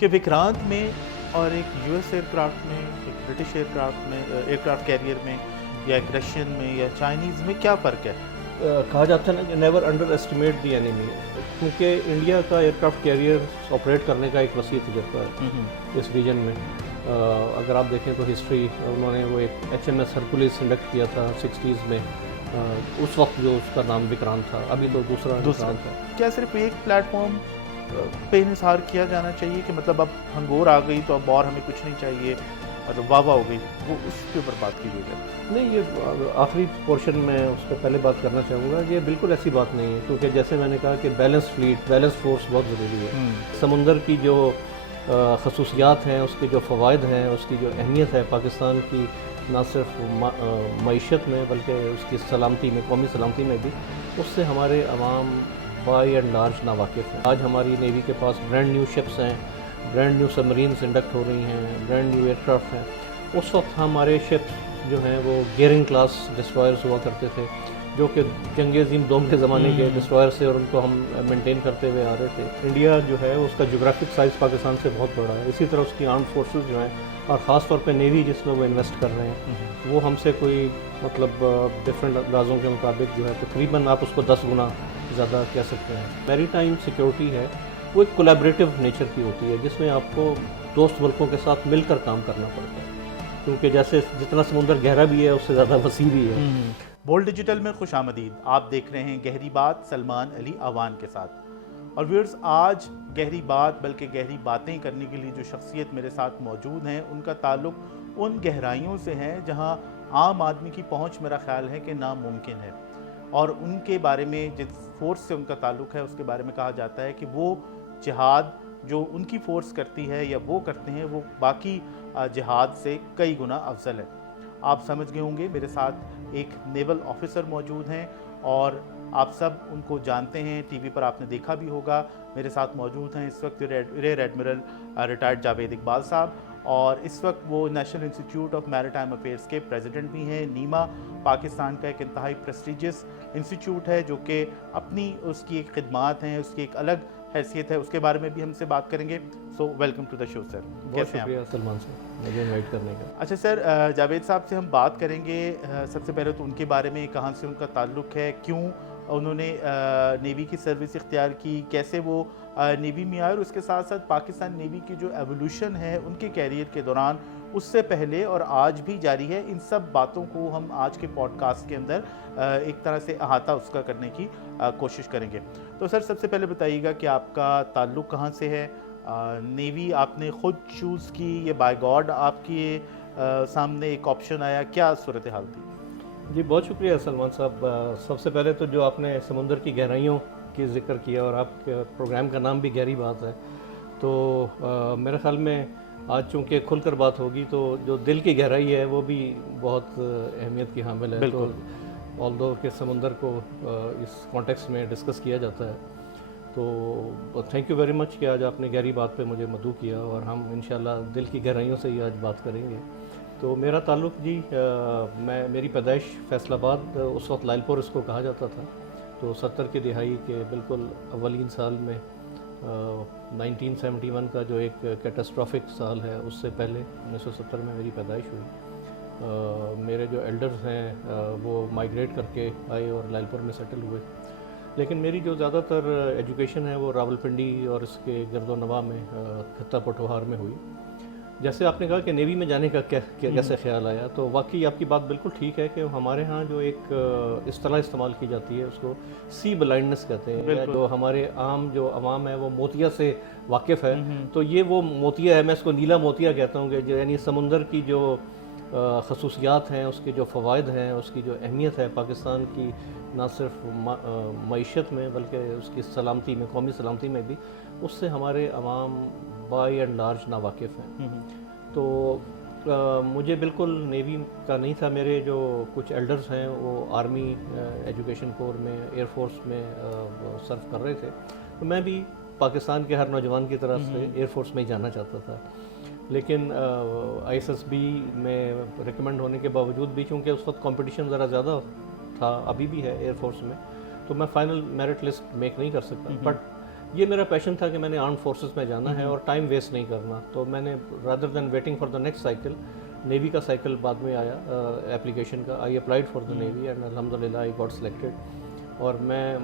کہ وکرانت میں اور ایک یو ایس ایئر کرافٹ میں، ایک برٹش ایئر کرافٹ کیریئر میں، یا ایک رشین میں یا چائنیز میں کیا فرق ہے؟ کہا جاتا ہے نا کہ never under estimate the enemy, کیونکہ انڈیا کا ایئر کرافٹ کیریئر آپریٹ کرنے کا ایک وسیع تجربہ ہے اس ریجن میں۔ اگر آپ دیکھیں تو ہسٹری، انہوں نے وہ ایک H M S Hercules induct کیا تھا 60s میں، اس وقت جو اس کا نام وکرانت تھا، ابھی تو دوسرا وکرانت تھا۔ کیا صرف ایک پلیٹ فارم پہ انحصار کیا جانا چاہیے کہ مطلب اب ہنگور آ گئی تو اب اور ہمیں کچھ نہیں چاہیے، مطلب واہ واہ ہو گئی، وہ اس کے اوپر بات کیجیے گا؟ نہیں، یہ آخری پورشن میں اس پہ پہلے بات کرنا چاہوں گا، یہ بالکل ایسی بات نہیں ہے، کیونکہ جیسے میں نے کہا کہ بیلنس فلیٹ، بیلنس فورس بہت ضروری ہے۔ سمندر کی جو خصوصیات ہیں، اس کے جو فوائد ہیں، اس کی جو اہمیت ہے پاکستان کی، نہ صرف معیشت میں بلکہ اس کی سلامتی میں، قومی سلامتی میں بھی، اس سے ہمارے عوام بائی اینڈ لارج ناواقف ہیں۔ آج ہماری نیوی کے پاس برانڈ نیو شپس ہیں، برانڈ نیو سبمرینز انڈکٹ ہو رہی ہیں، برانڈ نیو ایئر کرافٹ ہیں۔ اس وقت ہمارے شپس جو ہیں وہ گیرنگ کلاس ڈسٹرائرز ہوا کرتے تھے، جو کہ جنگ عظیم دوم کے زمانے کے ڈسٹرائر سے، اور ان کو ہم مینٹین کرتے ہوئے آ رہے تھے۔ انڈیا جو ہے اس کا جغرافک سائز پاکستان سے بہت بڑا ہے، اسی طرح اس کی آرمڈ فورسز جو ہیں، اور خاص طور پہ نیوی جس میں وہ انویسٹ کر رہے ہیں، وہ ہم سے کوئی مطلب ڈفرینٹ اندازوں کے مطابق جو ہے تقریباً آپ اس کو 10 گنا زیادہ کہہ سکتے ہیں۔ میری ٹائم سیکیورٹی ہے وہ ایک کولیبریٹو نیچر کی ہوتی ہے، جس میں آپ کو دوست ملکوں کے ساتھ مل کر کام کرنا پڑتا ہے، کیونکہ جیسے جتنا سمندر گہرا بھی ہے اس سے زیادہ وسیع بھی ہے۔ بولڈ ڈیجیٹل میں خوش آمدید، آپ دیکھ رہے ہیں گہری بات سلمان علی اوان کے ساتھ۔ اور ویورز، آج گہری بات بلکہ گہری باتیں کرنے کے لیے جو شخصیت میرے ساتھ موجود ہیں، ان کا تعلق ان گہرائیوں سے ہے جہاں عام آدمی کی پہنچ میرا خیال ہے کہ ناممکن ہے، اور ان کے بارے میں جس فورس سے ان کا تعلق ہے اس کے بارے میں کہا جاتا ہے کہ وہ جہاد جو ان کی فورس کرتی ہے یا وہ کرتے ہیں، وہ باقی جہاد سے کئی گنا افضل ہے۔ آپ سمجھ گئے ہوں گے، میرے ساتھ ایک نیول آفیسر موجود ہیں، اور آپ سب ان کو جانتے ہیں، ٹی وی پر آپ نے دیکھا بھی ہوگا۔ میرے ساتھ موجود ہیں اس وقت rear admiral retired Javed Iqbal صاحب، اور اس وقت وہ National Institute of Maritime Affairs کے پریزیڈنٹ بھی ہیں۔ نیما پاکستان کا ایک انتہائی پریسٹیجیس انسٹیٹیوٹ ہے، جو کہ اپنی اس کی ایک خدمات ہیں، اس کی ایک الگ حیثیت ہے، اس کے بارے میں بھی ہم سے بات کریں گے۔ سو ویلکم ٹو دا شو سر۔ بہت شکریہ سلمان صاحب مجھے انوائٹ کرنے کا۔ اچھا سر، جاوید صاحب سے ہم بات کریں گے۔ سب سے پہلے تو ان کے بارے میں، کہاں سے ان کا تعلق ہے، کیوں انہوں نے نیوی کی سروس اختیار کی، کیسے وہ نیوی میں آئے، اور اس کے ساتھ ساتھ پاکستان نیوی کی جو ایولیوشن ہے ان کے کیریئر کے دوران، اس سے پہلے اور آج بھی جاری ہے، ان سب باتوں کو ہم آج کے پوڈ کاسٹ کے اندر ایک طرح سے احاطہ اس کا کرنے کی کوشش کریں گے۔ تو سر، سب سے پہلے بتائیے گا کہ آپ کا تعلق کہاں سے ہے؟ نیوی آپ نے خود چوز کی یا بائی گاڈ آپ کے سامنے ایک آپشن آیا، کیا صورتحال تھی؟ جی بہت شکریہ سلمان صاحب۔ سب سے پہلے تو جو آپ نے سمندر کی گہرائیوں کی ذکر کیا، اور آپ کے پروگرام کا نام بھی گہری بات ہے، تو میرے خیال میں آج چونکہ کھل کر بات ہوگی تو جو دل کی گہرائی ہے وہ بھی بہت اہمیت کی حامل ہے۔ تو آلدو کہ سمندر کو اس کانٹیکسٹ میں ڈسکس کیا جاتا ہے، تو تھینک یو ویری مچ کہ آج آپ نے گہری بات پہ مجھے مدعو کیا، اور ہم انشاءاللہ دل کی گہرائیوں سے ہی آج بات کریں گے۔ تو میرا تعلق جی، میری پیدائش فیصل آباد، اس وقت لائل پور اس کو کہا جاتا تھا، تو 70 کی دہائی کے بالکل اولین سال میں 1971 کا جو ایک کیٹاسٹرافک سال ہے، اس سے پہلے 1970 میں میری پیدائش ہوئی۔ میرے جو ایلڈرز ہیں وہ مائیگریٹ کر کے آئے اور لائل پور میں سیٹل ہوئے، لیکن میری جو زیادہ تر ایجوکیشن ہے وہ راولپنڈی اور اس کے گرد و نواح میں، خطہ پٹوہار میں ہوئی۔ جیسے آپ نے کہا کہ نیوی میں جانے کا کیسے خیال آیا، تو واقعی آپ کی بات بالکل ٹھیک ہے کہ ہمارے ہاں جو ایک اصطلاح استعمال کی جاتی ہے، اس کو سی بلائنڈنس کہتے ہیں، یا جو ہمارے عام جو عوام ہے وہ موتیا سے واقف ہے، تو یہ وہ موتیا ہے، میں اس کو نیلا موتیا کہتا ہوں، کہ یعنی سمندر کی جو خصوصیات ہیں، اس کے جو فوائد ہیں، اس کی جو اہمیت ہے پاکستان کی، نہ صرف معیشت میں بلکہ اس کی سلامتی میں، قومی سلامتی میں بھی، اس سے ہمارے عوام بائی اینڈ لارج ناواقف ہیں۔ تو مجھے بالکل نیوی کا نہیں تھا، میرے جو کچھ ایلڈرز ہیں وہ آرمی ایجوکیشن کور میں، ایئر فورس میں سرو کر رہے تھے، تو میں بھی پاکستان کے ہر نوجوان کی طرح سے ایئر فورس میں ہی جانا چاہتا تھا، لیکن آئی ایس ایس بی میں ریکمنڈ ہونے کے باوجود بھی، چونکہ اس وقت کمپٹیشن ذرا زیادہ تھا، ابھی بھی ہے ایئر فورس میں، تو میں فائنل میرٹ لسٹ میک نہیں کر سکتا، بٹ یہ میرا پیشن تھا کہ میں نے آرم فورسز میں جانا ہے اور ٹائم ویسٹ نہیں کرنا. تو میں نے rather than waiting for the next cycle, navy کا سائیکل بعد میں آیا اپلیکیشن کا. I applied for the navy and الحمدللہ آئی گاٹ سلیکٹڈ. اور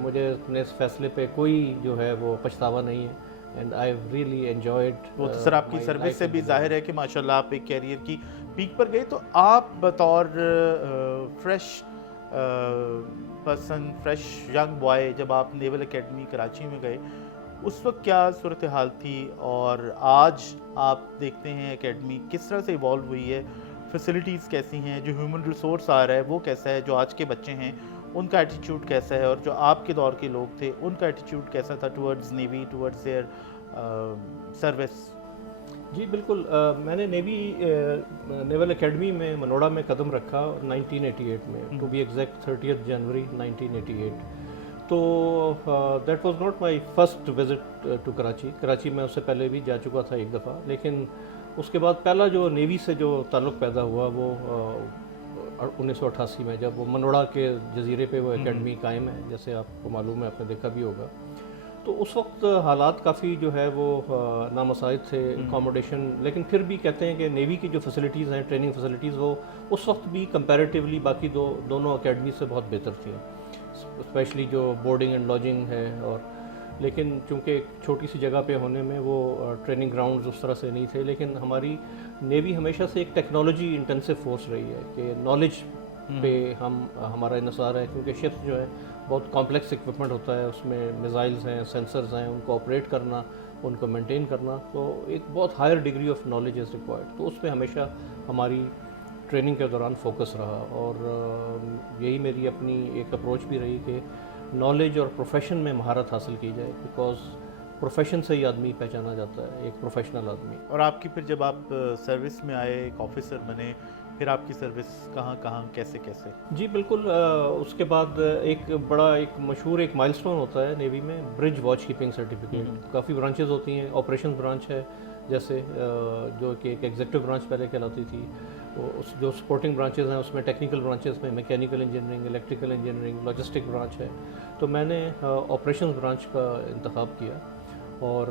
مجھے اپنے اس فیصلے پہ کوئی جو ہے وہ پچھتاوا نہیں ہے. And I really enjoyed. وہ تو سر آپ کی سروس سے بھی ظاہر ہے کہ ماشاءاللہ آپ ایک کیریئر کی پیک پر گئے. تو آپ بطور fresh person, fresh young boy, جب آپ نیول اکیڈمی کراچی میں گئے اس وقت کیا صورتحال تھی, اور آج آپ دیکھتے ہیں اکیڈمی کس طرح سے ایوالو ہوئی ہے, فیسلٹیز کیسی ہیں, جو ہیومن ریسورس آ رہا ہے وہ کیسا ہے, جو آج کے بچے ہیں ان کا ایٹیٹیوڈ کیسا ہے, اور جو آپ کے دور کے لوگ تھے ان کا ایٹیٹیوڈ کیسا تھا towards navy, towards their service? جی بالکل. میں نے نیول اکیڈمی میں منوڑا میں قدم رکھا 1988 میں, ٹو بی ایگزیکٹ 30 جنوری 1988. تو that was not my first visit to Karachi. Karachi میں اس سے پہلے بھی جا چکا تھا ایک دفعہ, لیکن اس کے بعد پہلا جو نیوی سے جو تعلق پیدا ہوا وہ 1988 میں, جب وہ منوڑا کے جزیرے پہ وہ اکیڈمی قائم ہے, جیسے آپ کو معلوم ہے, آپ نے دیکھا بھی ہوگا. تو اس وقت حالات کافی جو ہے وہ نامساعد تھے, اکاموڈیشن, لیکن پھر بھی کہتے ہیں کہ نیوی کی جو فیسلٹیز ہیں, ٹریننگ فیسلٹیز, وہ اس وقت بھی کمپیریٹیولی باقی دونوں اکیڈمی سے بہت بہتر تھیں, اسپیشلی جو بورڈنگ اینڈ لاجنگ ہے. اور لیکن چونکہ ایک چھوٹی سی جگہ پہ ہونے میں وہ ٹریننگ گراؤنڈز اس طرح سے نہیں تھے. لیکن ہماری نیوی ہمیشہ سے ایک ٹیکنالوجی انٹینسو فورس رہی ہے کہ نالج پہ ہمارا انحصار ہے, کیونکہ شپس جو ہے بہت کمپلیکس اکوپمنٹ ہوتا ہے, اس میں میزائلز ہیں, سینسرز ہیں, ان کو آپریٹ کرنا, ان کو مینٹین کرنا, تو ایک بہت higher degree of knowledge is required. تو اس پہ ہمیشہ ہماری ٹریننگ کے دوران فوکس رہا, اور یہی میری اپنی ایک اپروچ بھی رہی کہ نالج اور پروفیشن میں مہارت حاصل کی جائے, بیکاز پروفیشن سے ہی آدمی پہچانا جاتا ہے, ایک پروفیشنل آدمی. اور آپ کی پھر جب آپ سروس میں آئے, ایک آفیسر بنے, پھر آپ کی سروس کہاں کہاں کیسے کیسے؟ جی بالکل. اس کے بعد ایک مشہور ایک مائل سٹون ہوتا ہے نیوی میں, برج واچ کیپنگ سرٹیفکیٹ. کافی برانچز ہوتی ہیں, آپریشن برانچ ہے جیسے, جو کہ ایک ایگزیکٹو برانچ پہلے کہلاتی تھی. جو سپورٹنگ برانچز ہیں اس میں ٹیکنیکل برانچز میں mechanical engineering, electrical engineering, logistic branch ہے. تو میں نے آپریشنز برانچ کا انتخاب کیا, اور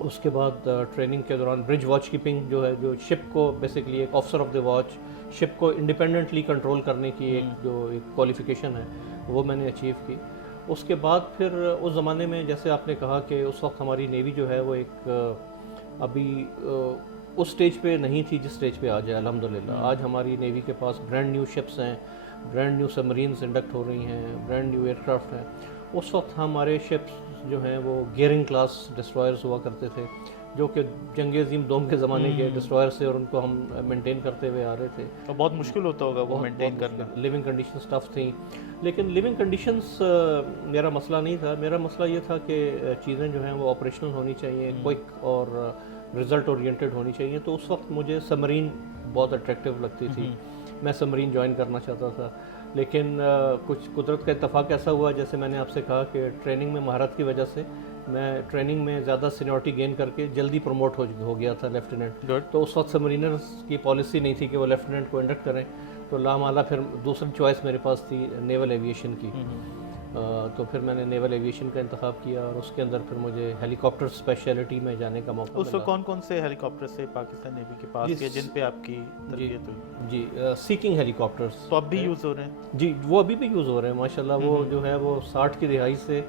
اس کے بعد ٹریننگ کے دوران برج واچ کیپنگ جو ہے, جو شپ کو بیسیکلی ایک آفسر آف دا واچ, شپ کو انڈیپینڈنٹلی کنٹرول کرنے کی ایک کوالیفیکیشن ہے, وہ میں نے اچیو کی. اس کے بعد پھر اس زمانے میں جیسے آپ نے کہا کہ اس وقت ہماری نیوی جو ہے وہ ایک ابھی اس سٹیج پہ نہیں تھی جس سٹیج پہ آج ہے. الحمدللہ آج ہماری نیوی کے پاس برانڈ نیو شپس ہیں, برانڈ نیو سب مرینز انڈکٹ ہو رہی ہیں, برانڈ نیو ایئر کرافٹ ہیں. اس وقت ہمارے شپس جو ہیں وہ گیئرنگ کلاس ڈسٹرائرز ہوا کرتے تھے, جو کہ جنگ عظیم دوم کے زمانے کے ڈسٹرائر سے, اور ان کو ہم مینٹین کرتے ہوئے آ رہے تھے. تو بہت مشکل ہوتا ہوگا وہ مینٹین کرنا. لیونگ کنڈیشنز ٹف تھیں, لیکن لیونگ کنڈیشنز میرا مسئلہ نہیں تھا. میرا مسئلہ یہ تھا کہ چیزیں جو ہیں وہ آپریشنل ہونی چاہیے, کوئک اور رزلٹ اورینٹیڈ ہونی چاہیے. تو اس وقت مجھے سبمرین بہت اٹریکٹیو لگتی تھی, میں سبمرین جوائن کرنا چاہتا تھا. لیکن کچھ قدرت کا اتفاق ایسا ہوا, جیسے میں نے آپ سے کہا کہ ٹریننگ میں مہارت کی وجہ سے میں ٹریننگ میں زیادہ سینیورٹی گین کر کے جلدی پروموٹ ہو گیا تھا لیفٹیننٹ. تو اس وقت سبمرینرز کی پالیسی نہیں تھی کہ وہ لیفٹیننٹ کو انڈکٹ کریں, تو لامعالہ پھر دوسری چوائس میرے پاس تھی نیول ایویشن کی. تو پھر میں نے نیول ایویشن کا انتخاب کیا, اور اس کے اندر پھر مجھے ہیلی کاپٹر اسپیشلٹی میں جانے کا موقع ملا. اس وقت کون کون سے ہیلی کاپٹر سے پاکستان نیوی کے پاس کے جن پہ آپ کی تربیت ہوئی؟ جی سیکنگ ہیلی کاپٹرز. تو اب بھی یوز ہو رہے ہیں؟ جی وہ ابھی بھی یوز ہو رہے ہیں ماشاءاللہ. وہ جو ہے وہ 60 کی دہائی سے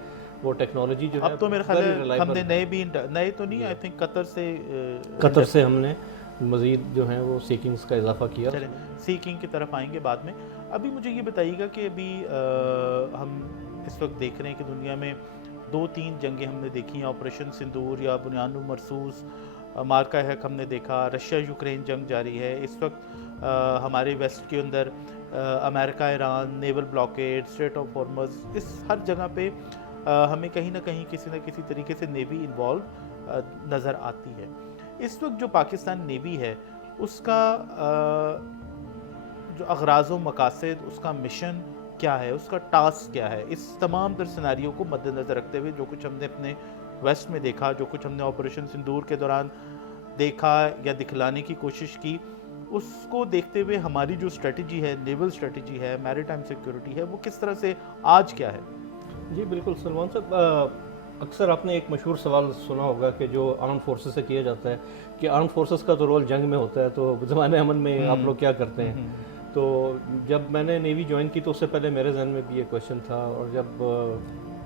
وہ ٹیکنالوجی جو ہے, اب تو میرے خیال ہے ہم نے نئے تو نہیں, آئی تھنک قطر سے ہم نے مزید جو ہیں وہ سیکنگز کا اضافہ کیا. چلیں سیکنگ کی طرف آئیں گے بعد میں. ابھی مجھے یہ بتائیے گا کہ ابھی ہم اس وقت دیکھ رہے ہیں کہ دنیا میں 2-3 جنگیں ہم نے دیکھی ہیں, آپریشن سندور یا بنیان مرصوص, مارکا حق ہم نے دیکھا, رشیا یوکرین جنگ جاری ہے اس وقت. ہمارے ویسٹ کے اندر امریکہ ایران نیول بلاکیڈ, اسٹریٹ آف ہارمز, اس ہر جگہ پہ ہمیں کہیں نہ کہیں کسی نہ کسی طریقے سے نیوی انوالو نظر آتی ہے. اس وقت جو پاکستان نیوی ہے اس کا جو اغراض و مقاصد, اس کا مشن کیا ہے, اس کا ٹاسک کیا ہے, اس تمام تر سیناریو کو مد نظر رکھتے ہوئے, جو کچھ ہم نے اپنے ویسٹ میں دیکھا, جو کچھ ہم نے آپریشن سندور کے دوران دیکھا یا دکھلانے کی کوشش کی, اس کو دیکھتے ہوئے ہماری جو اسٹریٹجی ہے, نیول اسٹریٹجی ہے, میری ٹائم سیکیورٹی ہے, وہ کس طرح سے آج کیا ہے؟ جی بالکل سلمان صاحب, اکثر آپ نے ایک مشہور سوال سنا ہوگا کہ جو آرم فورسز سے کیا جاتا ہے کہ آرم فورسز کا تو رول جنگ میں ہوتا ہے، تو زمانۂ امن میں آپ لوگ کیا کرتے ہیں؟ تو جب میں نے نیوی جوائن کی تو اس سے پہلے میرے ذہن میں بھی یہ کویشچن تھا، اور جب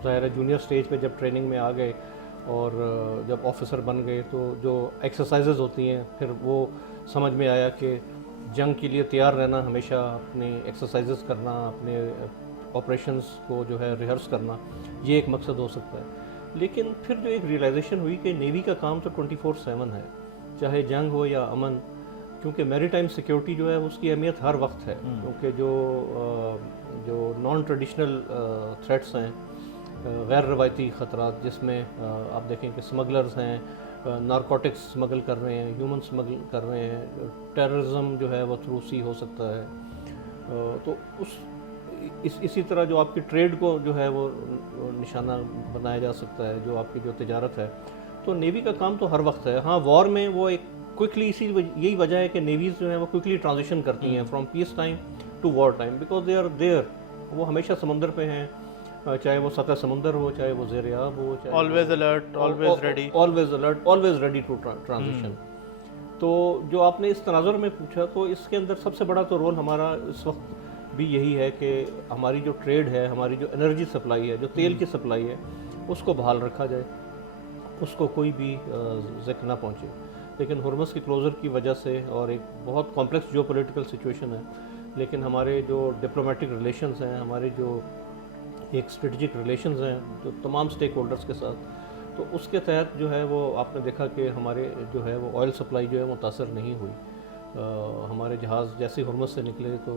ظاہر ہے جونیئر سٹیج پہ جب ٹریننگ میں آ گئے اور جب آفیسر بن گئے تو جو ایکسرسائزز ہوتی ہیں پھر وہ سمجھ میں آیا کہ جنگ کے لیے تیار رہنا، ہمیشہ اپنے ایکسرسائزز کرنا، اپنے آپریشنز کو جو ہے ریہرس کرنا، یہ ایک مقصد ہو سکتا ہے۔ لیکن پھر جو ایک ریئلائزیشن ہوئی کہ نیوی کا کام تو 24/7 ہے، چاہے جنگ ہو یا امن، کیونکہ میری ٹائم سیکیورٹی جو ہے اس کی اہمیت ہر وقت ہے، کیونکہ جو نان ٹریڈیشنل تھریٹس ہیں، غیر روایتی خطرات، جس میں آپ دیکھیں کہ اسمگلرز ہیں، نارکوٹکس اسمگل کر رہے ہیں، ہیومن اسمگل کر رہے ہیں، ٹیررزم جو ہے وہ تھرو سی ہو سکتا ہے، تو اسی طرح جو آپ کی ٹریڈ کو جو ہے وہ نشانہ بنایا جا سکتا ہے، جو آپ کی جو تجارت ہے، تو نیوی کا کام تو ہر وقت ہے۔ ہاں، وار میں وہ ایک کوئکلی، یہی وجہ ہے کہ نیویز جو ہیں وہ کوئکلی ٹرانزیشن کرتی ہیں from peace time to war time, because they are there, وہ ہمیشہ سمندر پہ ہیں، چاہے وہ سطح سمندر ہو، چاہے وہ زیر آب ہو، always alert, always ready, always alert, always ready to transition. تو جو آپ نے اس تناظر میں پوچھا، تو اس کے اندر سب سے بڑا تو رول ہمارا اس وقت بھی یہی ہے کہ ہماری جو ٹریڈ ہے، ہماری جو انرجی سپلائی ہے، جو تیل کی سپلائی ہے، اس کو بحال رکھا جائے، اس کو کوئی بھی زک نہ پہنچے۔ لیکن ہرمز کی کلوزر کی وجہ سے، اور ایک بہت کمپلیکس جو پولیٹیکل سچویشن ہے، لیکن ہمارے جو ڈپلومیٹک ریلیشنز ہیں، ہمارے جو ایک اسٹریٹجک ریلیشنز ہیں جو تمام سٹیک ہولڈرز کے ساتھ، تو اس کے تحت جو ہے وہ آپ نے دیکھا کہ ہمارے جو ہے وہ آئل سپلائی جو ہے متاثر نہیں ہوئی۔ ہمارے جہاز جیسے ہرمز سے نکلے تو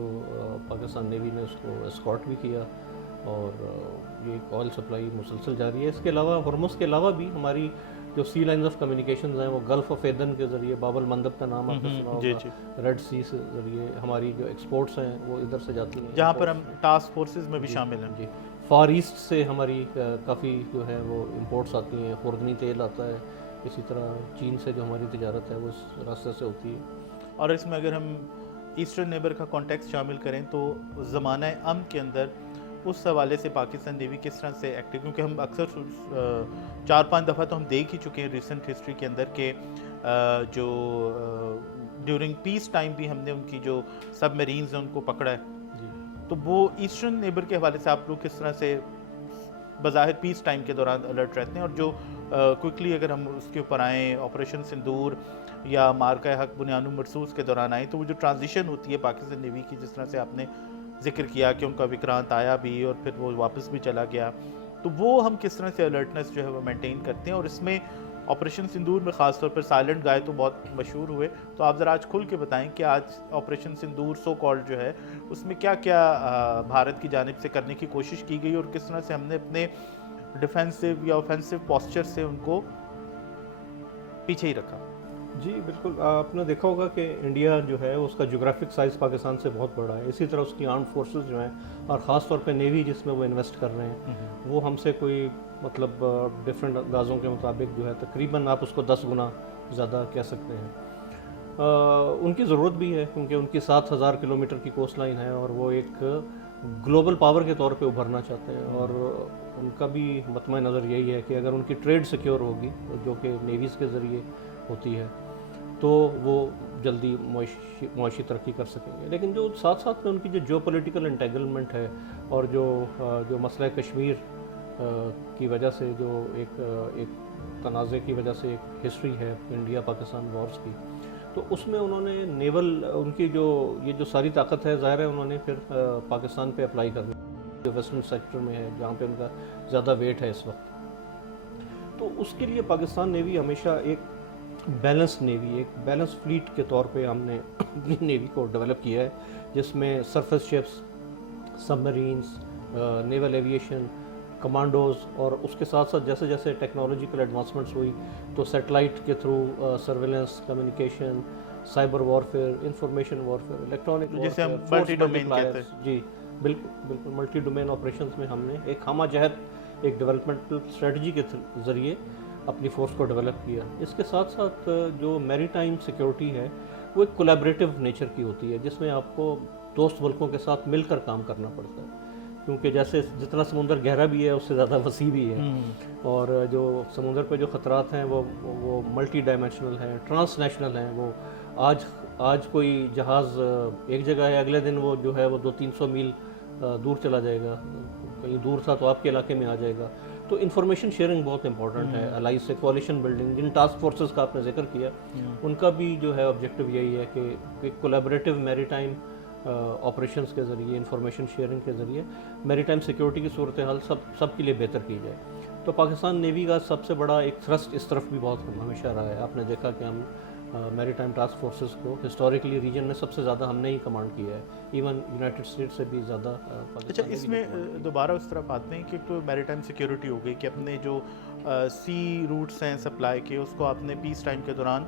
پاکستان نیوی نے اس کو اسکارٹ بھی کیا، اور یہ ایک آئل سپلائی مسلسل جاری ہے۔ اس کے علاوہ ہرمز کے علاوہ بھی ہماری جو سی لائنز آف کمیونیکیشنز ہیں، وہ گلف آف ایدن کے ذریعے، باب المندب کا نام آپ نے سنا ہوگا، ریڈ سی سے ذریعے ہماری جو ایکسپورٹس ہیں وہ ادھر سے جاتی ہیں، جہاں پر ہم ٹاسک فورسز میں بھی شامل ہیں۔ جی، فار ایسٹ سے ہماری کافی جو ہے وہ امپورٹس آتی ہیں، خوردنی تیل آتا ہے، اسی طرح چین سے جو ہماری تجارت ہے وہ اس راستے سے ہوتی ہے۔ اور اس میں اگر ہم ایسٹرن نیبر کا کانٹیکس شامل کریں تو زمانہ امن کے اندر اس حوالے سے پاکستان نیوی کس طرح سے ایکٹیو، کیونکہ ہم اکثر 4-5 دفعہ تو ہم دیکھ ہی چکے ہیں ریسنٹ ہسٹری کے اندر کہ جو ڈیورنگ پیس ٹائم بھی ہم نے ان کی جو سب میرینز ہیں ان کو پکڑا ہے، تو وہ ایسٹرن نیبر کے حوالے سے آپ لوگ کس طرح سے بظاہر پیس ٹائم کے دوران الرٹ رہتے ہیں، اور جو کوئکلی اگر ہم اس کے اوپر آئیں آپریشن سندور یا مارکہ حق بنیان مرصوص کے دوران آئیں، تو وہ جو ٹرانزیشن ہوتی ہے پاکستان نیوی کی، جس طرح سے آپ نے ذکر کیا کہ ان کا وکرانت آیا بھی اور پھر وہ واپس بھی چلا گیا، تو وہ ہم کس طرح سے الرٹنس جو ہے وہ مینٹین کرتے ہیں؟ اور اس میں آپریشن سندور میں خاص طور پر سائلنٹ گائے تو بہت مشہور ہوئے، تو آپ ذرا آج کھل کے بتائیں کہ آج آپریشن سندور سو کالڈ جو ہے اس میں کیا کیا بھارت کی جانب سے کرنے کی کوشش کی گئی، اور کس طرح سے ہم نے اپنے ڈیفینسو یا اوفینسو پوسچر سے ان کو پیچھے ہی رکھا؟ جی بالکل، آپ نے دیکھا ہوگا کہ انڈیا جو ہے اس کا جغرافک سائز پاکستان سے بہت بڑا ہے، اسی طرح اس کی آرمڈ فورسز جو ہیں، اور خاص طور پہ نیوی جس میں وہ انویسٹ کر رہے ہیں، وہ ہم سے کوئی مطلب ڈفرینٹ اندازوں کے مطابق جو ہے تقریباً آپ اس کو 10 گنا زیادہ کہہ سکتے ہیں۔ ان کی ضرورت بھی ہے، کیونکہ ان کی 7000 کلومیٹر کی کوسٹ لائن ہے، اور وہ ایک گلوبل پاور کے طور پہ ابھرنا چاہتے ہیں، اور ان کا بھی مطمع نظر یہی ہے کہ اگر ان کی ٹریڈ سیکیور ہوگی، جو کہ نیویز کے ذریعے ہوتی ہے، تو وہ جلدی معاشی ترقی کر سکیں گے۔ لیکن جو ساتھ ساتھ میں ان کی جو پولیٹیکل انٹیگلمنٹ ہے، اور جو مسئلہ کشمیر کی وجہ سے جو ایک تنازع کی وجہ سے ایک ہسٹری ہے انڈیا پاکستان وارز کی، تو اس میں انہوں نے نیول ان کی یہ جو ساری طاقت ہے، ظاہر ہے انہوں نے پھر پاکستان پہ اپلائی کر دی، جو ویسٹرن سیکٹر میں ہے، جہاں پہ ان کا زیادہ ویٹ ہے اس وقت۔ تو اس کے لیے پاکستان نیوی ہمیشہ ایک بیلنس نیوی، ایک بیلنس فلیٹ کے طور پہ ہم نے اپنی نیوی کو ڈیولپ کیا ہے، جس میں سرفیس شپس، سب مرینز، نیول ایویشن، کمانڈوز، اور اس کے ساتھ ساتھ جیسے جیسے ٹیکنالوجیکل ایڈوانسمنٹس ہوئی تو سیٹلائٹ کے through surveillance, communication, cyber warfare, information warfare, electronic جسے ہم ملٹی ڈومین کہتے ہیں۔ جی بالکل ملٹی ڈومین آپریشنز میں ہم نے ایک ہمہ جہت ایک ڈیولپمنٹل اسٹریٹجی کے ذریعے اپنی فورس کو ڈیولپ کیا۔ اس کے ساتھ ساتھ جو میری ٹائم سیکیورٹی ہے وہ ایک کولیبریٹو نیچر کی ہوتی ہے، جس میں آپ کو دوست ملکوں کے ساتھ مل کر کام کرنا پڑتا ہے۔ کیونکہ جیسے جتنا سمندر گہرا بھی ہے اس سے زیادہ وسیع بھی ہے، اور جو سمندر پہ جو خطرات ہیں وہ ملٹی ڈائمینشنل ہیں، ٹرانس نیشنل ہیں. وہ آج کوئی جہاز ایک جگہ ہے، اگلے دن وہ جو ہے وہ 200-300 میل دور چلا جائے گا، کہیں دور تھا تو آپ کے علاقے میں آ جائے گا. تو انفارمیشن شیئرنگ بہت امپورٹنٹ ہے. الائز سے کولیشن بلڈنگ، جن ٹاسک فورسز کا آپ نے ذکر کیا، ان کا بھی جو ہے آبجیکٹو یہی ہے کہ کولیبریٹو میری ٹائم آپریشنس کے ذریعے، انفارمیشن شیئرنگ کے ذریعے میری ٹائم سیکیورٹی کی صورتحال سب کے لیے بہتر کی جائے. تو پاکستان نیوی کا سب سے بڑا ایک تھرسٹ اس طرف بھی بہت ہمیشہ رہا ہے. آپ نے دیکھا کہ ہم میری ٹائم ٹاسک فورسز کو ہسٹوریکلی ریجن میں سب سے زیادہ ہم نے ہی کمانڈ کیا ہے، ایون یونائٹڈ اسٹیٹ سے بھی زیادہ. اچھا، اس میں دوبارہ اس طرف آتے ہیں کہ تو میری ٹائم سیکیورٹی ہو گئی کہ اپنے جو سی روٹس ہیں سپلائی کے، اس کو آپ نے پیس ٹائم کے دوران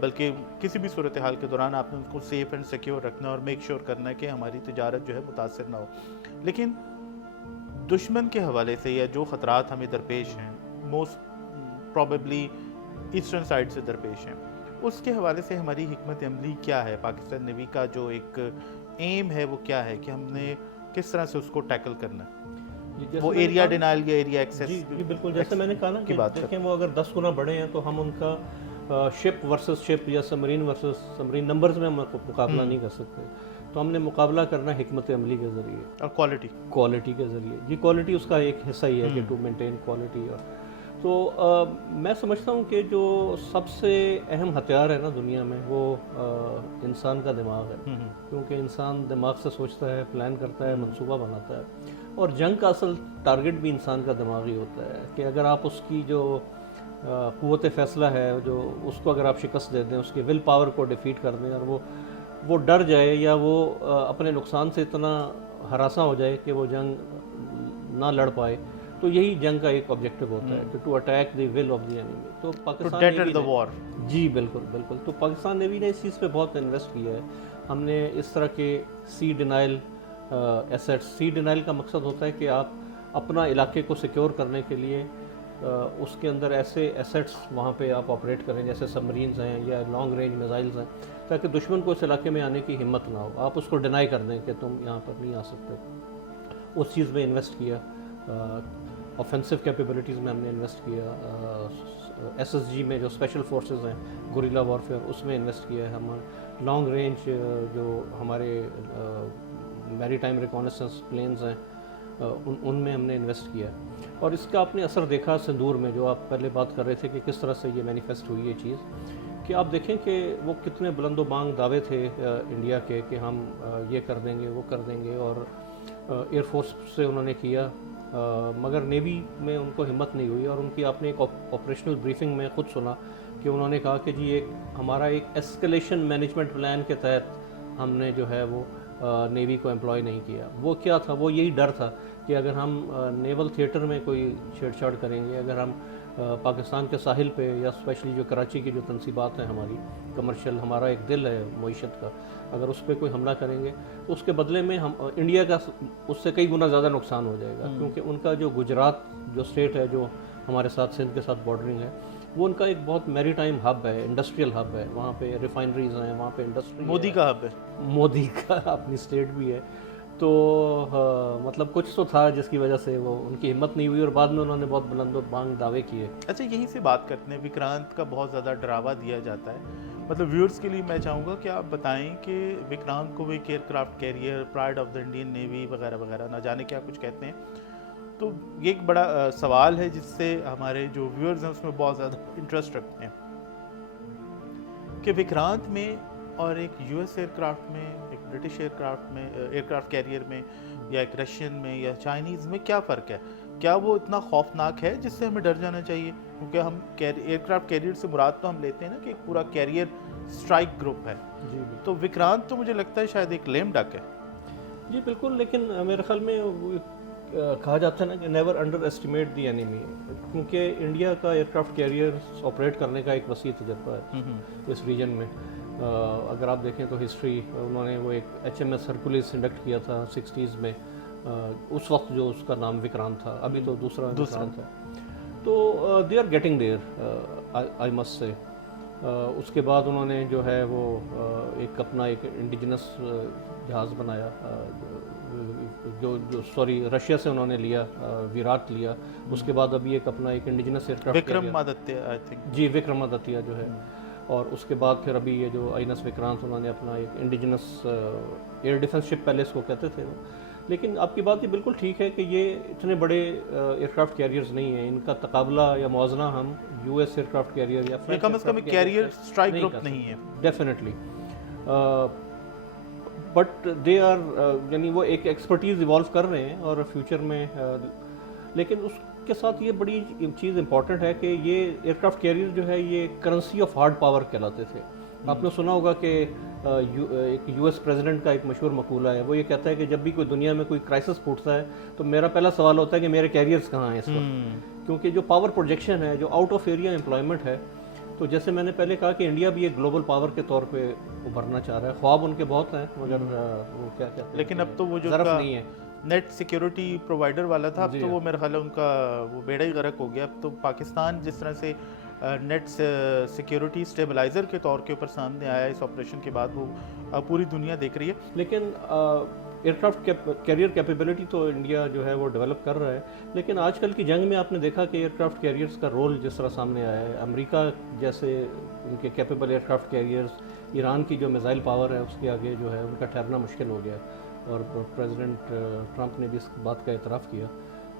بلکہ کسی بھی صورتحال کے دوران آپ نے اس کو سیف اینڈ سیکیور رکھنا اور میک شیور کرنا ہے کہ ہماری تجارت جو ہے متاثر نہ ہو. لیکن دشمن کے حوالے سے یا جو خطرات ہمیں درپیش ہیں، موسٹ پروبیبلی ایسٹرن سائڈ سے درپیش ہیں، اس کے حوالے سے ہماری حکمت عملی کیا ہے؟ پاکستان نیوی کا جو ایک ایم ہے وہ کیا ہے کہ ہم نے کس طرح سے اس کو ٹیکل کرنا ہے؟ وہ ایریا ڈینائل یا ایریا ایکسیس؟ جی بالکل، جیسے میں نے کہا نا کہ دیکھیں وہ اگر 10 گنا بڑے ہیں تو ہم ان کا شپ ورسز شپ یا سبمرین ورسز سبمرین نمبرز میں مقابلہ نہیں کر سکتے. تو ہم نے مقابلہ کرنا حکمت عملی کے ذریعے اور کوالٹی کے ذریعے. جی کوالٹی اس کا ایک حصہ ہی ہے کہ ٹو مینٹین کوالٹی. تو میں سمجھتا ہوں کہ جو سب سے اہم ہتھیار ہے نا دنیا میں، وہ انسان کا دماغ ہے. کیونکہ انسان دماغ سے سوچتا ہے، پلان کرتا ہے، منصوبہ بناتا ہے. اور جنگ کا اصل ٹارگٹ بھی انسان کا دماغ ہی ہوتا ہے کہ اگر آپ اس کی جو قوت فیصلہ ہے، جو اس کو اگر آپ شکست دے دیں، اس کے ول پاور کو ڈیفیٹ کر دیں، اور وہ ڈر جائے یا وہ اپنے نقصان سے اتنا ہراساں ہو جائے کہ وہ جنگ نہ لڑ پائے، تو یہی جنگ کا ایک آبجیکٹو ہوتا ہے کہ to attack the will of the enemy. تو پاکستان جی بالکل. تو پاکستان نیوی نے اس چیز پہ بہت انویسٹ کیا ہے. ہم نے اس طرح کے سی ڈینائل ایسیٹس، سی ڈینائل کا مقصد ہوتا ہے کہ آپ اپنا علاقے کو سیکیور کرنے کے لیے اس کے اندر ایسے ایسیٹس وہاں پہ آپ آپریٹ کریں جیسے سبمرینز ہیں یا لانگ رینج میزائلز ہیں، تاکہ دشمن کو اس علاقے میں آنے کی ہمت نہ ہو. آپ اس کو ڈینائی کر دیں کہ تم یہاں پر نہیں آ سکتے. اس چیز میں انویسٹ کیا. آفینسو کیپیبلٹیز میں ہم نے انویسٹ کیا. ایس ایس جی میں جو اسپیشل فورسز ہیں، گوریلا وارفیئر، اس میں انویسٹ کیا ہے. ہم لانگ رینج جو ہمارے میری ٹائم ریکونیسنس پلینز ہیں، ان میں ہم نے انویسٹ کیا. اور اس کا آپ نے اثر دیکھا سندور میں، جو آپ پہلے بات کر رہے تھے کہ کس طرح سے یہ مینیفیسٹ ہوئی یہ چیز، کہ آپ دیکھیں کہ وہ کتنے بلند و بانگ دعوے تھے انڈیا کے کہ ہم یہ کر دیں گے، وہ کر دیں گے. اور ایئر فورس سے انہوں نے کیا، مگر نیوی میں ان کو ہمت نہیں ہوئی. اور ان کی آپ نے ایک آپریشنل بریفنگ میں خود سنا کہ انہوں نے کہا کہ جی ہمارا ایک ایسکلیشن مینجمنٹ پلان کے تحت ہم نے جو ہے وہ نیوی کو امپلائی نہیں کیا. وہ کیا تھا؟ وہ یہی ڈر تھا کہ اگر ہم نیول تھیٹر میں کوئی چھیڑ چھاڑ کریں گے، اگر ہم پاکستان کے ساحل پہ یا اسپیشلی جو کراچی کی جو تنصیبات ہیں ہماری کمرشل، ہمارا ایک دل ہے معیشت کا، اگر اس پہ کوئی حملہ کریں گے تو اس کے بدلے میں ہم انڈیا کا اس سے کئی گنا زیادہ نقصان ہو جائے گا. کیونکہ ان کا جو گجرات جو اسٹیٹ ہے، جو ہمارے ساتھ سندھ کے ساتھ بارڈرنگ ہے، وہ ان کا ایک بہت میری ٹائم ہب ہے، انڈسٹریل ہب ہے. وہاں پہ ریفائنریز ہیں، وہاں پہ انڈسٹری، مودی کا ہب ہے، مودی کا اپنی اسٹیٹ بھی ہے. تو مطلب کچھ تو تھا جس کی وجہ سے وہ ان کی ہمت نہیں ہوئی، اور بعد میں انہوں نے بہت بلند و بانگ دعوے کیے. اچھا، یہیں سے بات کرتے ہیں. وکرانت کا بہت زیادہ ڈراوا دیا جاتا ہے. مطلب ویورز کے لیے میں چاہوں گا کہ آپ بتائیں کہ وکرانت کو ایک year craft carrier, pride of the Indian Navy وغیرہ وغیرہ، نہ جانے کیا کچھ کہتے ہیں. تو یہ ایک بڑا سوال ہے جس سے ہمارے جو ویورز ہیں اس میں بہت زیادہ انٹرسٹ رکھتے ہیں کہ وکرانت میں اور ایک یو ایس ایئر کرافٹ میں، ایک برٹش ایئر کرافٹ میں، ایئر کرافٹ کیریئر میں، یا ایک رشین میں یا چائنیز میں کیا فرق ہے؟ کیا وہ اتنا خوفناک ہے جس سے ہمیں ڈر جانا چاہیے؟ کیونکہ ہم ایئر کرافٹ کیریئر سے مراد تو ہم لیتے ہیں نا کہ ایک پورا کیریئر اسٹرائک گروپ ہے. جی تو وکرانت تو مجھے لگتا ہے شاید ایک لیم ڈک ہے. جی بالکل، لیکن میرے خیال میں کہا جاتا ہے نا کہ never under estimate the enemy, کیونکہ انڈیا کا ایئر کرافٹ کیریئر آپریٹ کرنے کا ایک وسیع تجربہ ہے اس ریجن میں. اگر آپ دیکھیں تو ہسٹری، انہوں نے وہ ایک H M S Hercules induct کیا تھا 60s میں، اس وقت جو اس کا نام وکرانت تھا، ابھی تو دوسرا وکرانت ہے. تو they are getting there I must say. اس کے بعد انہوں نے جو ہے وہ ایک اپنا ایک انڈیجنس جہاز بنایا رشیا سے انہوں نے لیا، ویرات لیا، اس کے بعد ابھی ایک اپنا ایک indigenous aircraft Vikramaditya I think, جی وکرم آدتیہ جو ہے، اور اس کے بعد پھر ابھی یہ جو آئینس وکرانت انہوں نے اپنا ایک انڈیجنس ایئر ڈیفنس شپ پہلے اس کو کہتے تھے وہ. لیکن آپ کی بات یہ بالکل ٹھیک ہے کہ یہ اتنے بڑے ایئر کرافٹ کیریئرز نہیں ہیں، ان کا تقابلہ یا موازنہ ہم یو ایس ایئر کرافٹ کیریئر یا یہ کم از کم کیریئر اسٹرائک گروپ نہیں ہے ڈیفینیٹلی، بٹ دے آر یعنی وہ ایک ایکسپرٹیز ایوالو کر رہے ہیں اور فیوچر میں. لیکن اس کے ساتھ یہ بڑی چیز امپورٹنٹ ہے کہ یہ ایئر کرافٹ کیریئر جو ہے یہ کرنسی آف ہارڈ پاور کہلاتے تھے. آپ نے سنا ہوگا کہ ایک یو ایس پریزیڈنٹ کا ایک مشہور مقولہ ہے، وہ یہ کہتا ہے کہ جب بھی کوئی دنیا میں کوئی کرائسس پھوٹتا ہے تو میرا پہلا سوال ہوتا ہے کہ میرے کیریئرز کہاں ہیں اس وقت، کیونکہ جو پاور پروجیکشن ہے، جو آؤٹ آف ایریا امپلائمنٹ ہے، تو جیسے میں نے پہلے کہا کہ انڈیا بھی ایک گلوبل پاور کے طور پہ ابھرنا چاہ رہا ہے. خواب ان کے بہت ہیں مگر وہ کیا کہتے ہیں، لیکن اب تو وہ جو ظرف نہیں ہے. نیٹ سیکیورٹی پرووائڈر والا تھا، اب تو وہ میرا خیال ہے ان کا وہ بیڑا ہی غرق ہو گیا. اب تو پاکستان جس طرح سے نیٹ سیکیورٹی اسٹیبلائزر کے طور کے اوپر سامنے آیا اس آپریشن کے بعد، وہ پوری دنیا دیکھ رہی ہے. لیکن ایئر کرافٹ کیریئر کیپیبلٹی تو انڈیا جو ہے وہ ڈیولپ کر رہا ہے. لیکن آج کل کی جنگ میں آپ نے دیکھا کہ ایئر کرافٹ کیریئرز کا رول جس طرح سامنے آیا ہے، امریکہ جیسے ان کے capable aircraft carriers, Iran کی جو میزائل پاور ہے اس کے آگے جو ہے ان کا ٹھہرنا مشکل ہو گیا، اور پریزیڈنٹ ٹرمپ نے بھی اس بات کا اعتراف کیا.